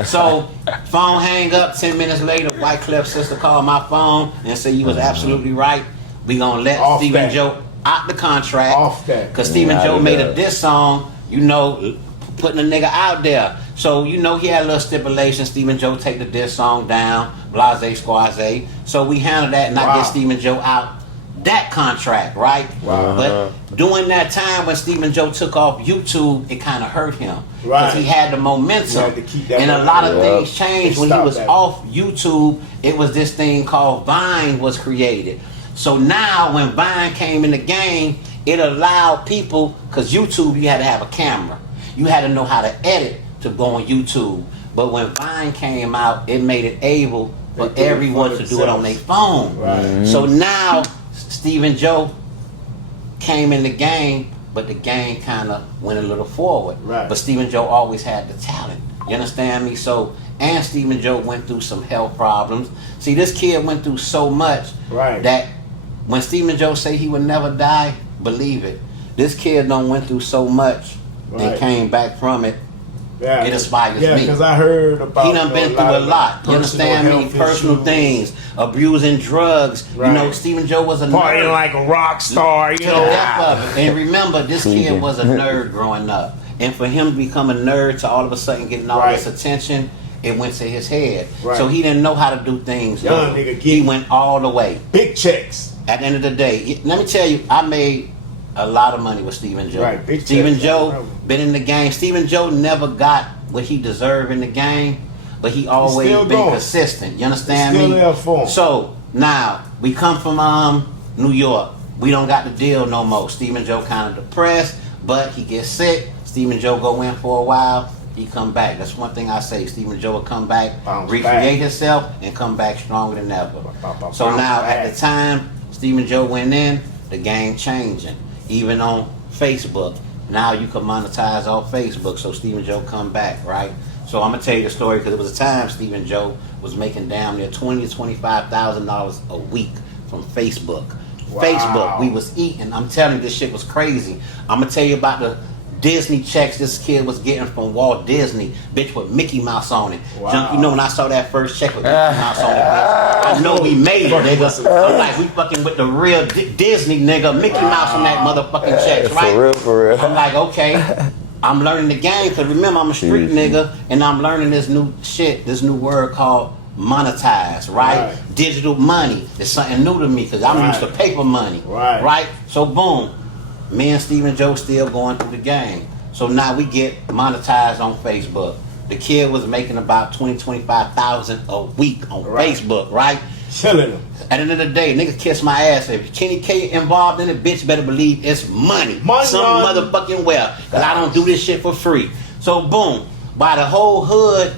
So phone hang up. 10 minutes later, White Clef's sister called my phone and said you was absolutely right. We gonna let Stephen Joe out the contract. Cause Stephen Joe made a diss song, you know, putting a nigga out there. So you know he had a little stipulation. Stephen Joe take the diss song down, blase squaze. So we handled that, and I get Stephen Joe out that contract, right? But during that time when Stephen Joe took off YouTube, it kind of hurt him because he had the momentum, and a lot of things changed when he was off YouTube. It was this thing called Vine was created. So now when Vine came in the game, it allowed people, because YouTube you had to have a camera, you had to know how to edit to go on YouTube. But when Vine came out, it made it able for everyone to do it on their phone. So now Stephen Joe came in the game, but the game kind of went a little forward. But Stephen Joe always had the talent. You understand me? So, and Stephen Joe went through some health problems. See, this kid went through so much that when Stephen Joe say he would never die, believe it. This kid done went through so much and came back from it. It inspires me. Because I heard about he done been through a lot. You understand me? Personal things, abusing drugs. You know, Stephen Joe was a partying nerd. like a rock star. You know, and remember, this kid was a nerd growing up, and for him to become a nerd to all of a sudden getting all this attention, it went to his head. So he didn't know how to do things. Young nigga, he went all the way. Big checks. At the end of the day, let me tell you, I made a lot of money with Stephen Joe. Stephen Joe been in the game. Stephen Joe never got what he deserved in the game, but he always been consistent. You understand me? So now we come from New York. We don't got the deal no more. Stephen Joe kind of depressed, but he gets sick. Stephen Joe go in for a while. He come back. That's one thing I say. Stephen Joe will come back, recreate himself, and come back stronger than ever. So now at the time Stephen Joe went in, the game changing. Even on Facebook, now you can monetize off Facebook. So Stephen Joe come back, right? So I'm gonna tell you the story because it was a time Stephen Joe was making damn near $20,000 to $25,000 a week from Facebook. Facebook, we was eating. I'm telling you, this shit was crazy. I'm gonna tell you about the Disney checks this kid was getting from Walt Disney, bitch, with Mickey Mouse on it. Junk, you know, when I saw that first check with Mickey Mouse on it, bitch, I know we made it, nigga. I'm like, we fucking with the real Disney, nigga. Mickey Mouse on that motherfucking checks, right? For real. I'm like, okay, I'm learning the game, because remember, I'm a street nigga, and I'm learning this new shit, this new word called monetize, right? Digital money is something new to me, because I'm used to paper money, right? So boom. Me and Stephen Joe still going through the game. So now we get monetized on Facebook. The kid was making about $20,000 to $25,000 a week on Facebook, right? Killing him. At the end of the day, nigga kiss my ass. If Kenny K involved in it, bitch better believe it's money. Some motherfucking well. Because I don't do this shit for free. So boom. By the whole hood,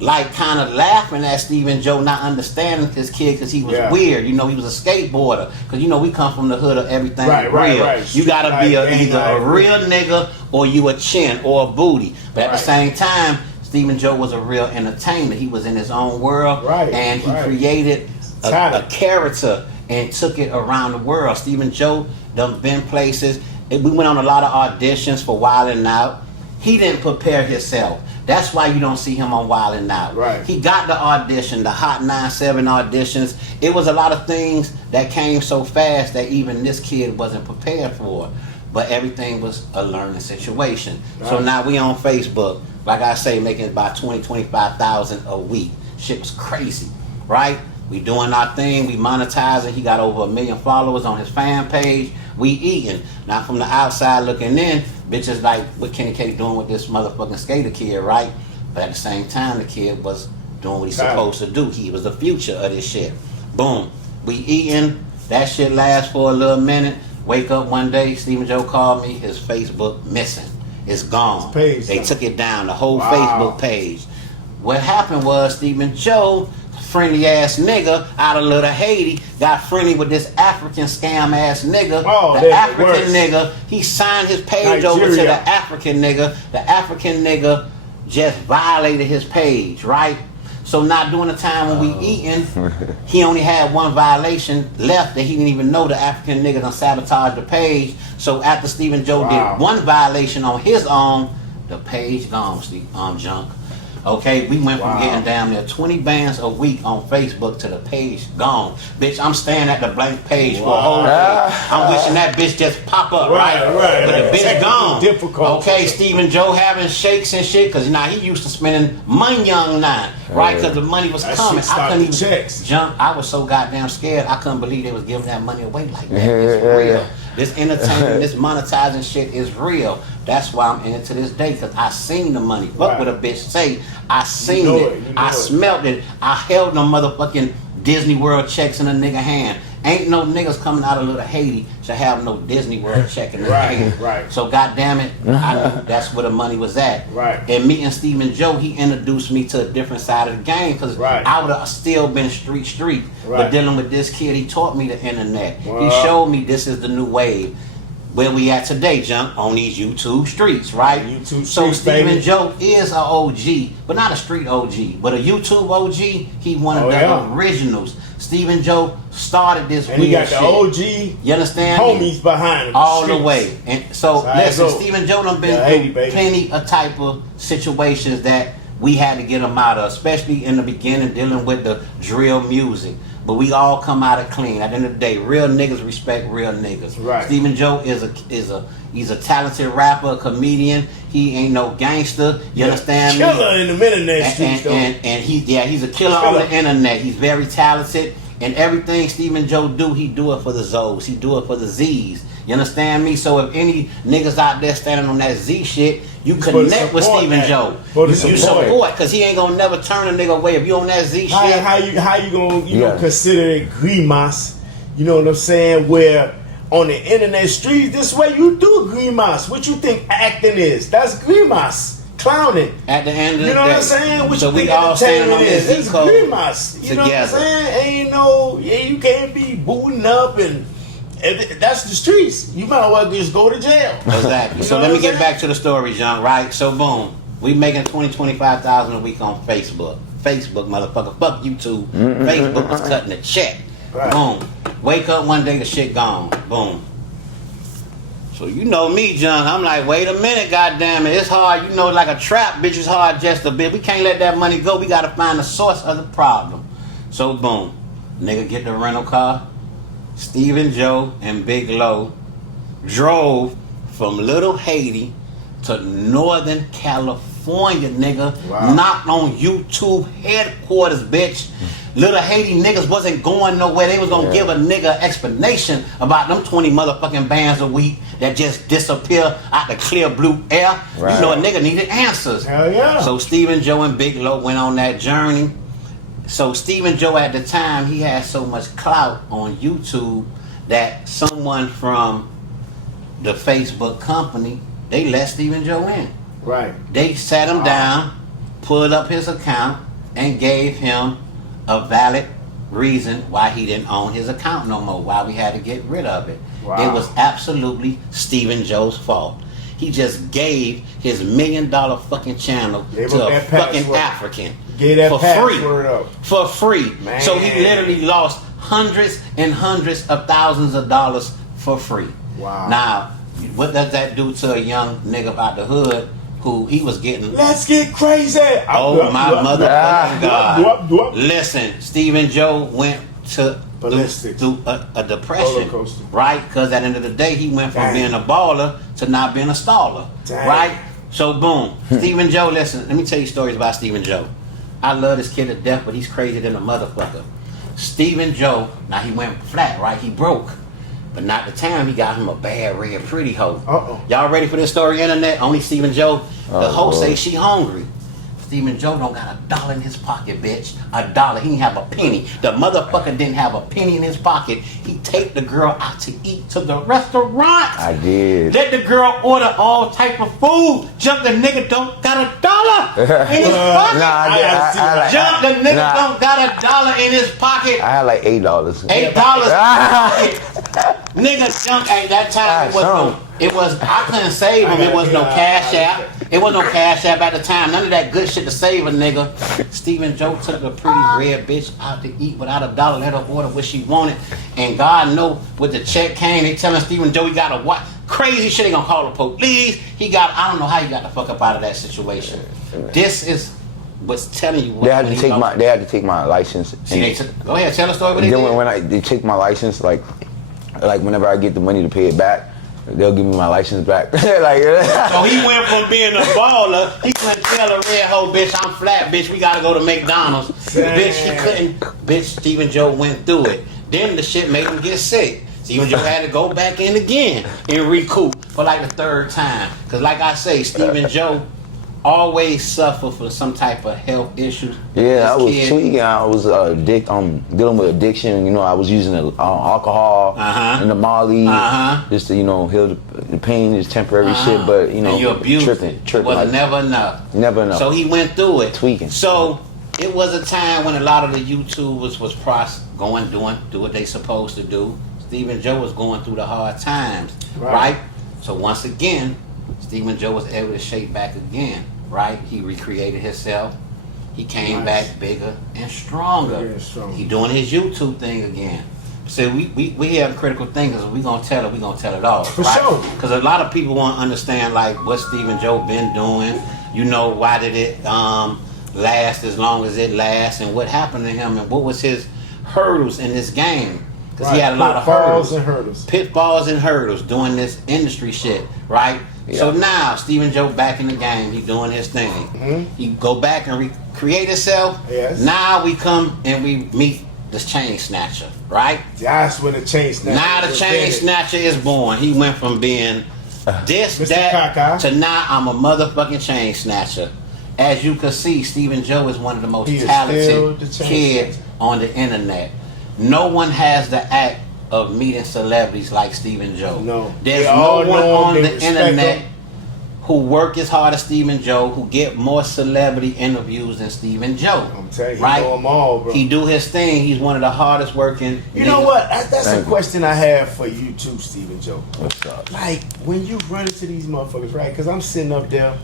like kind of laughing at Stephen Joe, not understanding this kid because he was weird. You know, he was a skateboarder. Because, you know, we come from the hood of everything real. You got to be either a real nigga or you a chin or a booty. But at the same time, Stephen Joe was a real entertainer. He was in his own world. And he created a character and took it around the world. Stephen Joe done been places. We went on a lot of auditions for Wild 'N Out. He didn't prepare himself. That's why you don't see him on Wild 'N Out. He got the audition, the Hot 97 auditions. It was a lot of things that came so fast that even this kid wasn't prepared for. But everything was a learning situation. So now we on Facebook, like I say, making about $20,000 to $25,000 a week. Shit was crazy, right? We doing our thing, we monetizing. He got over 1 million followers on his fan page. We eating. Now from the outside looking in, bitches like what Kenny K doing with this motherfucking skater kid, right? But at the same time, the kid was doing what he's supposed to do. He was the future of this shit. Boom. We eating. That shit lasts for a little minute. Wake up one day, Stephen Joe called me. His Facebook missing. It's gone. Page, they took it down, the whole wow. Facebook page. What happened was Stephen Joe, friendly ass nigga out of Little Haiti, got friendly with this African scam ass nigga. Oh, the African nigga, he signed his page over to the African nigga. The African nigga just violated his page, right? So now during the time when we eating, he only had one violation left that he didn't even know the African nigga done sabotaged the page. So after Stephen Joe did one violation on his own, the page gone, junk. Okay, we went from getting down there 20 bands a week on Facebook to the page gone. Bitch, I'm staying at the blank page for a whole day. I'm wishing that bitch just pop up, right? But the bitch gone. Difficult. Okay, Stephen Joe having shakes and shit, because now he used to spending money young now, right? Because the money was coming. I couldn't even jump. I was so goddamn scared. I couldn't believe they was giving that money away like that. It's real. This entertainment, this monetizing shit is real. That's why I'm in it to this day, because I seen the money. What would a bitch say? I seen it. I smelled it. I held no motherfucking Disney World checks in a nigga hand. Ain't no niggas coming out of Little Haiti to have no Disney World check in their hand. Right. So goddamn it, I knew that's where the money was at. Right. And meeting Stephen Joe, he introduced me to a different side of the game, because I would have still been street. But dealing with this kid, he taught me the internet. He showed me this is the new wave. Where we at today, junk, on these YouTube streets, right? So Stephen Joe is an OG, but not a street OG, but a YouTube OG. He one of the originals. Stephen Joe started this and weird shit. And he got the OG you understand homies me? Behind him. All the way. And so listen, Stephen Joe done been through baby. plenty of type of situations that we had to get him out of, especially in the beginning dealing with the drill music. But we all come out of clean. At the end of the day, real niggas respect real niggas. Right. Stephen Joe he's a talented rapper, a comedian. He ain't no gangster. You understand me? Killer in the internet streets, though. And he's a killer on the internet. He's very talented. And everything Stephen Joe do, he do it for the Zoes. He do it for the Z's. You understand me? So if any niggas out there standing on that Z shit, you connect with Stephen Joe. You support, because he ain't gonna never turn a nigga away. If you on that Z shit, how you gonna consider it grimas? You know what I'm saying? Where on the internet streets, this way you do grimas. What you think acting is? That's grimas. Clowning. At the end of the day. You know what I'm saying? What so you we think all standing on this it's grimas. You know what I'm saying? Ain't no, you can't be booting up and that's the streets. You might as well just go to jail. Exactly. So let me get back to the story, John, right? So boom. We making $20,000-$25,000 a week on Facebook. Facebook, motherfucker. Fuck YouTube. Facebook was cutting a check. Right. Boom. Wake up one day, the shit gone. Boom. So you know me, John. I'm like, wait a minute, goddamn it. It's hard, you know, like a trap, bitch. It's hard just a bit. We can't let that money go. We gotta find the source of the problem. So boom. Nigga get the rental car. Stephen Joe and Big Low drove from Little Haiti to Northern California, nigga. Wow. Knocked on YouTube headquarters, bitch. Little Haiti niggas wasn't going nowhere. They was gonna give a nigga an explanation about them 20 motherfucking bands a week that just disappear out the clear blue air. Right. You know, a nigga needed answers. Hell yeah. So Stephen Joe and Big Low went on that journey. So Stephen Joe at the time, he had so much clout on YouTube that someone from the Facebook company, they let Stephen Joe in. Right. They sat him down, pulled up his account, and gave him a valid reason why he didn't own his account no more, why we had to get rid of it. Wow. It was absolutely Stephen Joe's fault. He just gave his $1 million fucking channel to a fucking African for free. Man. So he literally lost hundreds and hundreds of thousands of dollars for free. Wow. Now, what does that do to a young nigga out the hood who he was getting? Let's get crazy. Oh my motherfucking God. Listen, Stephen Joe went to through a depression, right? Because at the end of the day, he went from being a baller to not being a staller, right? So boom, Stephen Joe, listen, let me tell you stories about Stephen Joe. I love this kid to death, but he's crazier than a motherfucker. Stephen Joe, now he went flat, right? He broke. But not the time he got him a bad, red, pretty hoe. Y'all ready for this story, internet? Only Stephen Joe. The hoe say she hungry. Stephen Joe don't got $1 in his pocket, bitch. $1. He didn't have a penny. The motherfucker didn't have a penny in his pocket. He take the girl out to eat to the restaurant. I did. Let the girl order all type of food. Jump the nigga don't got $1 in his pocket. Jump the nigga don't got $1 in his pocket. I had like $8. $8. Nigga jump at that time. I couldn't save him. It was no Cash App. It was no Cash App at the time. None of that good shit to save a nigga. Stephen Joe took a pretty red bitch out to eat without $1. Let her order what she wanted. And God know when the check came, they telling Stephen Joe he got a what? Crazy shit. They gonna call the police. I don't know how he got the fuck up out of that situation. This is what's telling you. They had to take my license. Go ahead, tell the story. What they did. When they take my license, like whenever I get the money to pay it back, they'll give me my license back. So he went from being a baller, he couldn't tell a red hoe, bitch, I'm flat, bitch, we gotta go to McDonald's. Bitch, he couldn't. Bitch, Stephen Joe went through it. Then the shit made him get sick. Stephen Joe had to go back in again and recoup for like the third time. Cause like I say, Stephen Joe always suffer from some type of health issues. Yeah, I was tweaking. I was dealing with addiction. You know, I was using alcohol and the Molly just to heal the pain, just temporary shit. But and you abused tripping. It was never enough. Never enough. So he went through it. Tweaking. So it was a time when a lot of the YouTubers was do what they supposed to do. Stephen Joe was going through the hard times, right? So once again, Stephen Joe was able to shake back again, right? He recreated himself. He came back bigger and stronger. He doing his YouTube thing again. So we have critical thinkers. We gonna tell it all. For right? sure. Because a lot of people want to understand like what Stephen Joe been doing. Why did it last as long as it lasts, and what happened to him, and what was his hurdles in this game. Because he had a lot of pitfalls and hurdles doing this industry shit, right? Yeah. So now Stephen Joe back in the game. He doing his thing. He go back and recreate himself. Yes. Now we come and we meet the chain snatcher, right? That's when the chain snatcher. Now the chain snatcher is born. He went from being this, Mr. that, Kaka. to now I'm a motherfucking chain snatcher. As you can see, Stephen Joe is one of the most talented kids on the internet. No one has the act of meeting celebrities like Stephen Joe. No. There's no one on the internet who work as hard as Stephen Joe, who get more celebrity interviews than Stephen Joe. I'm telling you, right? know them all, bro. He do his thing. He's one of the hardest working. You know what? That's a question I have for you too, Stephen Joe. What's up? Like, when you run into these motherfuckers, right? Because I'm sitting up there,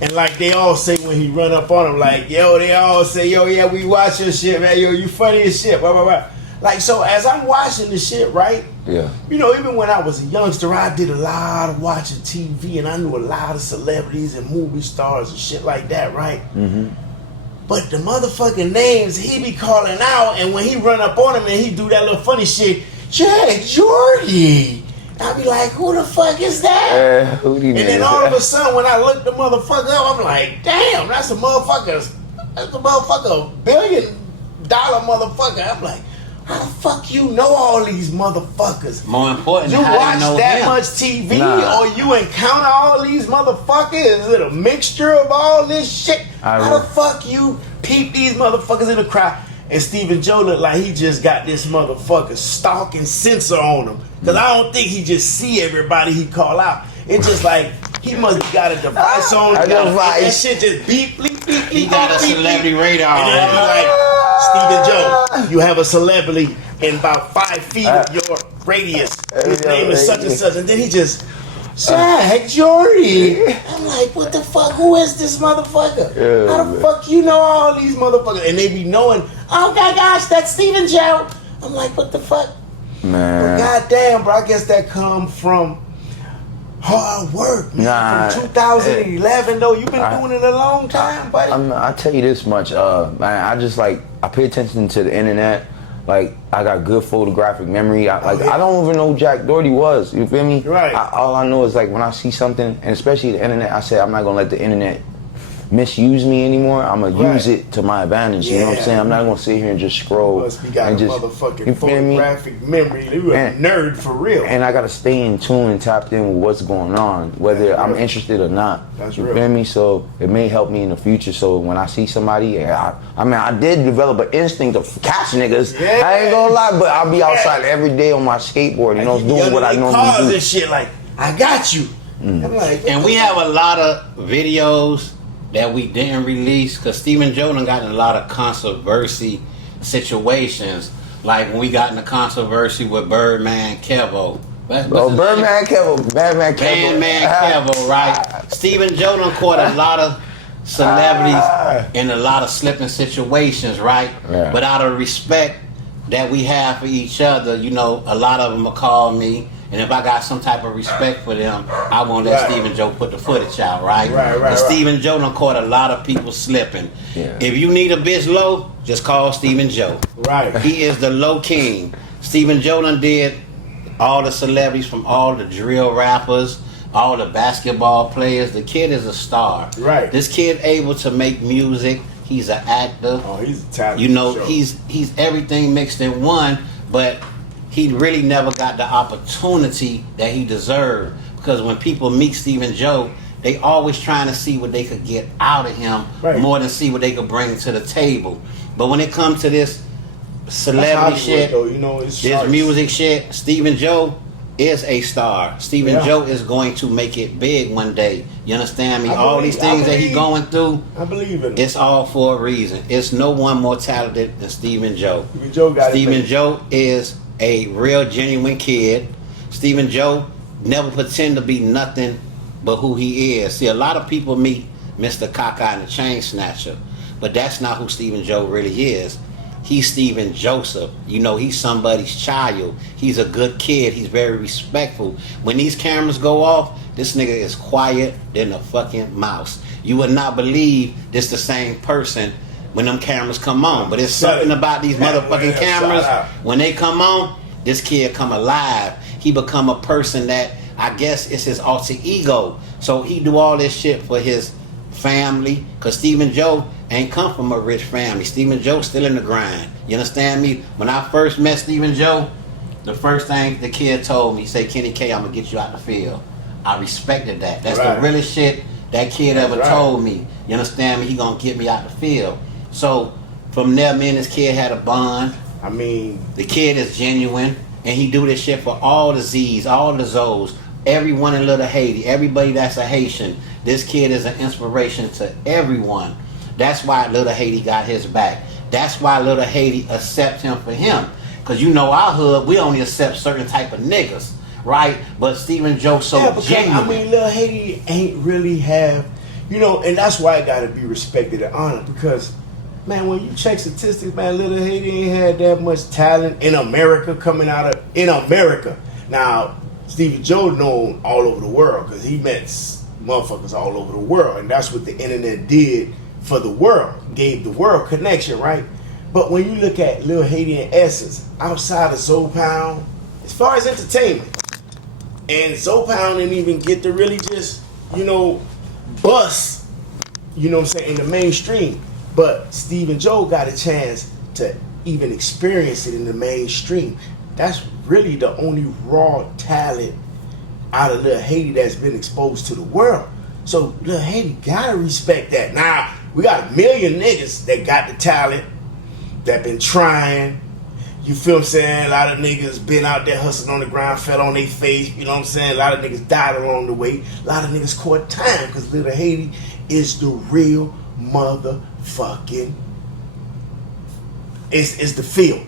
and like they all say when he run up on them, like, yo, they all say, yo, yeah, we watch your shit, man. Yo, you funny as shit, blah, blah, blah. Like, so as I'm watching the shit, right? Yeah. Even when I was a youngster, I did a lot of watching TV, and I knew a lot of celebrities and movie stars and shit like that, right? But the motherfucking names he be calling out, and when he run up on him and he do that little funny shit, Jack Jordy. I be like, who the fuck is that? And then all of a sudden, when I look the motherfucker up, I'm like, damn, that's a motherfucker $1 billion motherfucker. I'm like, how the fuck you know all these motherfuckers? More important, you how watch you know that him. much TV or you encounter all these motherfuckers? Is it a mixture of all this shit? How the fuck you peep these motherfuckers in the crowd? And Stephen Joe look like he just got this motherfucker stalking sensor on him. Because I don't think he just see everybody he call out. It's just like he must have got a device on. That shit just beep, bleep, beep, He got a celebrity radar. And then like, Stephen Joe, you have a celebrity in about 5 feet of your radius. His name is such and such. And then he just, Jack Jordy. I'm like, what the fuck? Who is this motherfucker? How the fuck you know all these motherfuckers? And they be knowing, oh my gosh, that's Stephen Joe. I'm like, what the fuck? Man. But goddamn, bro, I guess that come from hard work, man. From 2011, though. You've been doing it a long time, buddy. I'll tell you this much, man, I pay attention to the internet. Like, I got good photographic memory. I don't even know who Jack Doherty was. You feel me? Right. All I know is, like, when I see something, and especially the internet, I say I'm not going to let the internet misuse me anymore, I'm gonna Right. use it to my advantage. You know what I'm saying? I'm not gonna sit here and just scroll Plus, we got and a just motherfucking photographic memory. You a And- nerd for real. and I gotta stay in tune and tapped in with what's going on, whether That's I'm real. interested or not. That's you real. feel me? So it may help me in the future. So when I see somebody, I did develop an instinct of catch niggas. Yeah. I ain't gonna lie, but I'll be outside every day on my skateboard, you know, Like, you doing what I under their normally cars do. and shit. Like, I got you. I'm like, And we have a lot of videos that we didn't release because Stephen Joe done got in a lot of controversy situations. Like when we got in the controversy with Birdman Kevo. Birdman Kevo, Batman Kevo. Kevo, right? Stephen Joe done caught a lot of celebrities in a lot of slipping situations, right? Yeah. But out of respect that we have for each other, you know, a lot of them will call me. And if I got some type of respect for them, I won't let Right. Stephen Joe put the footage out, right? Right. But Stephen Joe done caught a lot of people slipping. Yeah. If you need a bitch low, just call Stephen Joe. right. He is the low king. Stephen Joe done did all the celebrities from all the drill rappers, all the basketball players. The kid is a star. Right. This kid able to make music. He's an actor. Oh, he's a talent. You know, for sure. he's everything mixed in one, but he really never got the opportunity that he deserved. Because when people meet Stephen Joe, they always trying to see what they could get out of him Right. more than see what they could bring to the table. But when it comes to this That's celebrity Hollywood, shit, though, you know, it's this sharks. music shit, Stephen Joe is a star. Stephen Yeah. Joe is going to make it big one day. You understand me? I All believe- these things I that he believe- going through, I believe in it. it's all for a reason. It's no one more talented than Stephen Joe. Stephen Joe got it Stephen made. Joe is a real genuine kid. Stephen Joe never pretend to be nothing but who he is. See, a lot of people meet Mr. Cockeye and the Chain Snatcher, but that's not who Stephen Joe really is. He's Stephen Joseph. You know, he's somebody's child. He's a good kid. He's very respectful. When these cameras go off, this nigga is quiet than a fucking mouse. You would not believe this the same person when them cameras come on. But it's something about these motherfucking cameras. When they come on, this kid come alive. He become a person that I guess it's his alter ego. So he do all this shit for his family. Cause Stephen Joe ain't come from a rich family. Stephen Joe still in the grind. You understand me? When I first met Stephen Joe, the first thing the kid told me, say, Kenny K, I'm gonna get you out the field. I respected that. That's Right. the realest shit that kid ever Right. told me. You understand me? He gonna get me out the field. So from there, me and this kid had a bond. I mean, The kid is genuine, and he do this shit for all the Z's, all the Zoes, everyone in Little Haiti, everybody that's a Haitian. This kid is an inspiration to everyone. That's why Little Haiti got his back. That's why Little Haiti accept him for him. Because you know our hood, we only accept certain type of niggas, right? But Stephen Joe so yeah, because genuine. I mean, Lil Haiti ain't really have, you know, and that's why it got to be respected and honored. Because, man, when you check statistics, man, Lil Haiti ain't had that much talent in America coming out of in America. Now, Stephen Joe known all over the world because he met motherfuckers all over the world, and that's what the internet did for the world, gave the world connection, right? But when you look at Lil Haiti in essence, outside of Zoe Pound, as far as entertainment, and Zoe Pound didn't even get to really just, you know, bust, you know what I'm saying, in the mainstream. But Stephen Joe got a chance to even experience it in the mainstream. That's really the only raw talent out of Lil Haiti that's been exposed to the world. So Lil Haiti gotta respect that. Now, we got a million niggas that got the talent, that been trying. You feel what I'm saying? A lot of niggas been out there hustling on the ground, fell on their face, you know what I'm saying? A lot of niggas died along the way. A lot of niggas caught time because Lil Haiti is the real motherfucking, it's the field.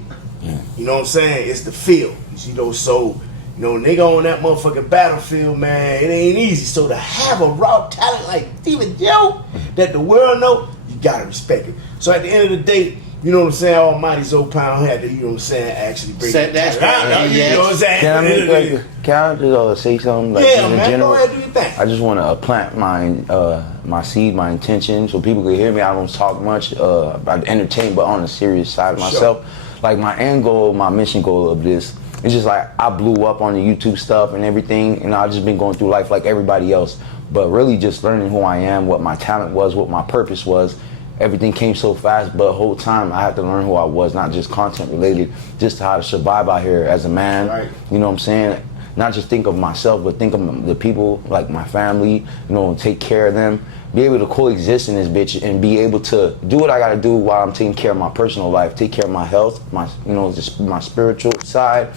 You know what I'm saying? It's the field. You know, so, you know, nigga on that motherfucking battlefield, man, it ain't easy. So to have a raw talent like Stephen Joe that the world know, you gotta respect it. So at the end of the day, you know what I'm saying? Almighty Zoe Pound had to, you know what I'm saying, actually bring Said that's talent out. right, You know what I'm saying? Can I make can I just say something like Yeah, in man, general? go ahead, do your thing. I just want to plant my seed, my intention, so people can hear me. I don't talk much about entertainment, but on the serious side of Sure. myself. Like my end goal, my mission goal of this it's just like I blew up on the YouTube stuff and everything, and I've just been going through life like everybody else. But really just learning who I am, what my talent was, what my purpose was. Everything came so fast, but the whole time I had to learn who I was, not just content related, just how to survive out here as a man. Right. You know what I'm saying? Not just think of myself, but think of the people, like my family, you know, take care of them. Be able to coexist in this bitch and be able to do what I gotta do while I'm taking care of my personal life, take care of my health, my, you know, just my spiritual side,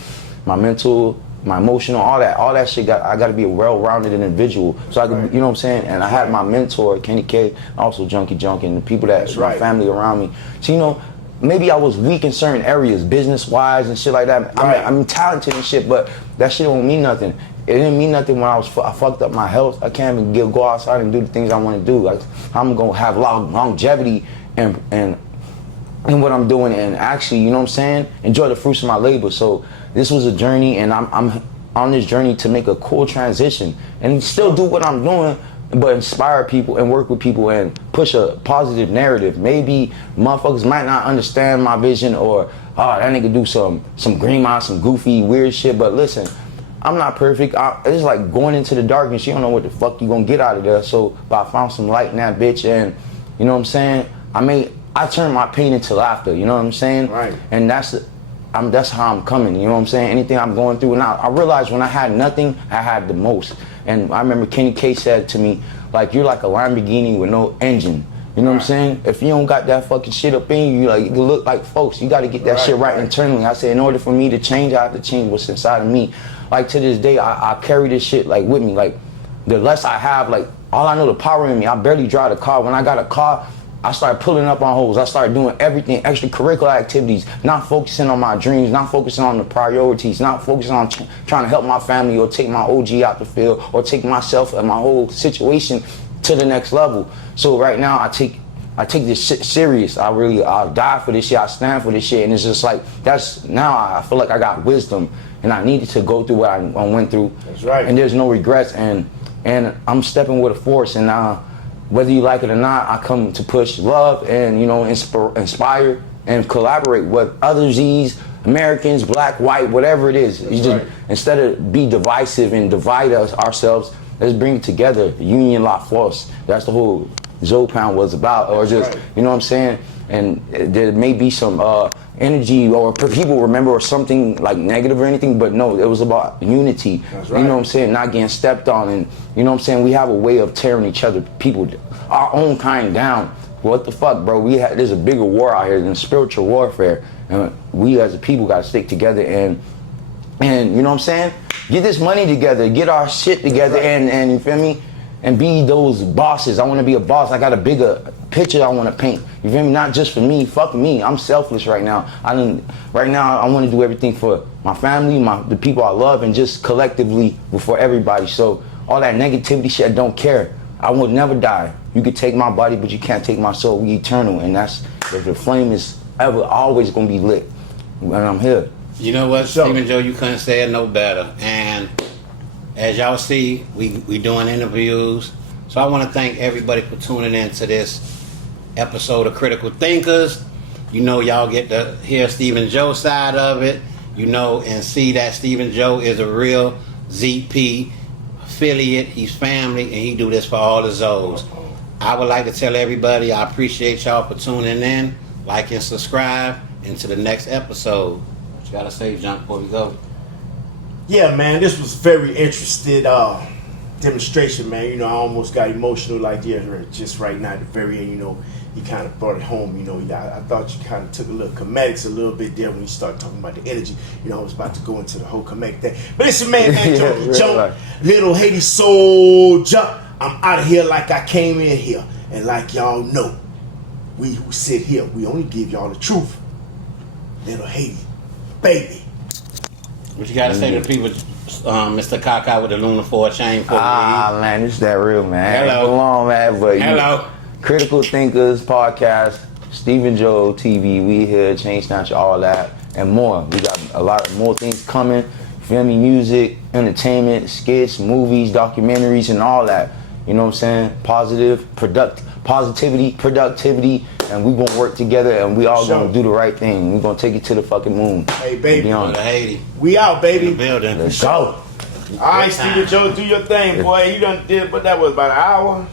my mental, my emotional, all that shit. I got to be a well-rounded individual, so I can, you know what I'm saying. And I had my mentor, Kenny K, also Junkie Junk, and the people that my family around me. So you know, maybe I was weak in certain areas, business-wise and shit like that. I'm talented and shit, but that shit don't mean nothing. It didn't mean nothing when I fucked up my health. I can't even go outside and do the things I want to do. I'm gonna have longevity and what I'm doing, and actually, you know what I'm saying, enjoy the fruits of my labor. So this was a journey, and I'm on this journey to make a cool transition and still do what I'm doing, but inspire people and work with people and push a positive narrative. Maybe motherfuckers might not understand my vision, or that nigga do some green mile, some goofy weird shit, but listen, I'm not perfect. It's like going into the darkness. You don't know what the fuck you gonna get out of there. So, but I found some light in that bitch, and you know what I'm saying, I turned my pain into laughter, you know what I'm saying? Right. And that's how I'm coming, you know what I'm saying? Anything I'm going through. And I realized when I had nothing, I had the most. And I remember Kenny K said to me, like, you're like a Lamborghini with no engine. You know what I'm saying? If you don't got that fucking shit up in you, like, you look like folks, you got to get that shit right internally. I said, in order for me to change, I have to change what's inside of me. Like, to this day, I carry this shit, like, with me. Like, the less I have, like, all I know, the power in me. I barely drive the car. When I got a car, I started pulling up on hoes. I started doing everything, extracurricular activities, not focusing on my dreams, not focusing on the priorities, not focusing on trying to help my family or take my OG out the field or take myself and my whole situation to the next level. So right now I take this shit serious. I'll die for this shit. I stand for this shit. And it's just like, now I feel like I got wisdom, and I needed to go through what I went through. That's right. And there's no regrets, and I'm stepping with a force, and now, whether you like it or not, I come to push love and, you know, inspire and collaborate with other Z's, Americans, black, white, whatever it is. You just, instead of be divisive and divide ourselves, let's bring it together. Union, la force. That's the whole Zopound was about, or just, you know what I'm saying? And there may be some energy, or people remember, or something like negative or anything, but no, it was about unity. You know what I'm saying? Not getting stepped on, and you know what I'm saying? We have a way of tearing each other, people, our own kind down. What the fuck, bro? There's a bigger war out here than spiritual warfare, and we as a people got to stick together and you know what I'm saying? Get this money together, get our shit together, and you feel me? And be those bosses. I want to be a boss. I got a bigger picture I want to paint. You feel me? Not just for me. Fuck me. I'm selfless right now. Right now, I want to do everything for my family, the people I love, and just collectively for everybody. So all that negativity shit, I don't care. I will never die. You could take my body, but you can't take my soul. We eternal, and that's, if the flame is ever always gonna be lit. And I'm here. You know what, Stephen Joe, you couldn't say it no better. And as y'all see, we doing interviews. So I want to thank everybody for tuning in to this episode of Critical Thinkers. You know, y'all get to hear Stephen Joe's side of it, you know, and see that Stephen Joe is a real ZP affiliate. He's family, and he do this for all the Zoes. I would like to tell everybody I appreciate y'all for tuning in. Like and subscribe. Into the next episode. What you gotta say, Junk, before we go? Yeah, man, this was very interesting demonstration, man. You know, I almost got emotional like just right now at the very end. You know, you kind of brought it home. You know, I thought you kind of took a little comedics a little bit there when you started talking about the energy. You know, I was about to go into the whole comedic thing. But listen, man, Jump, little Haiti soldier. I'm out of here like I came in here. And like y'all know, we who sit here, we only give y'all the truth. Little Haiti, baby. What you gotta say to the people, Mr. Kaka with the Lunar 4 chain? Man, this is that real, man. Hello. Go on, man. But hello. Critical Thinkers Podcast, Stephen Joe TV, we here, Chain Snatcher, all that, and more. We got a lot more things coming. Feel me? Music, entertainment, skits, movies, documentaries, and all that. You know what I'm saying? Positivity, productivity, and we gonna work together, and we all Sure. gonna do the right thing. We gonna take it to the fucking moon. Hey, baby. Beyond. Brother Haiti. We out, In the baby. building. Let's go. All right, Steven Joe, do your thing, boy. You done did, but that was about an hour.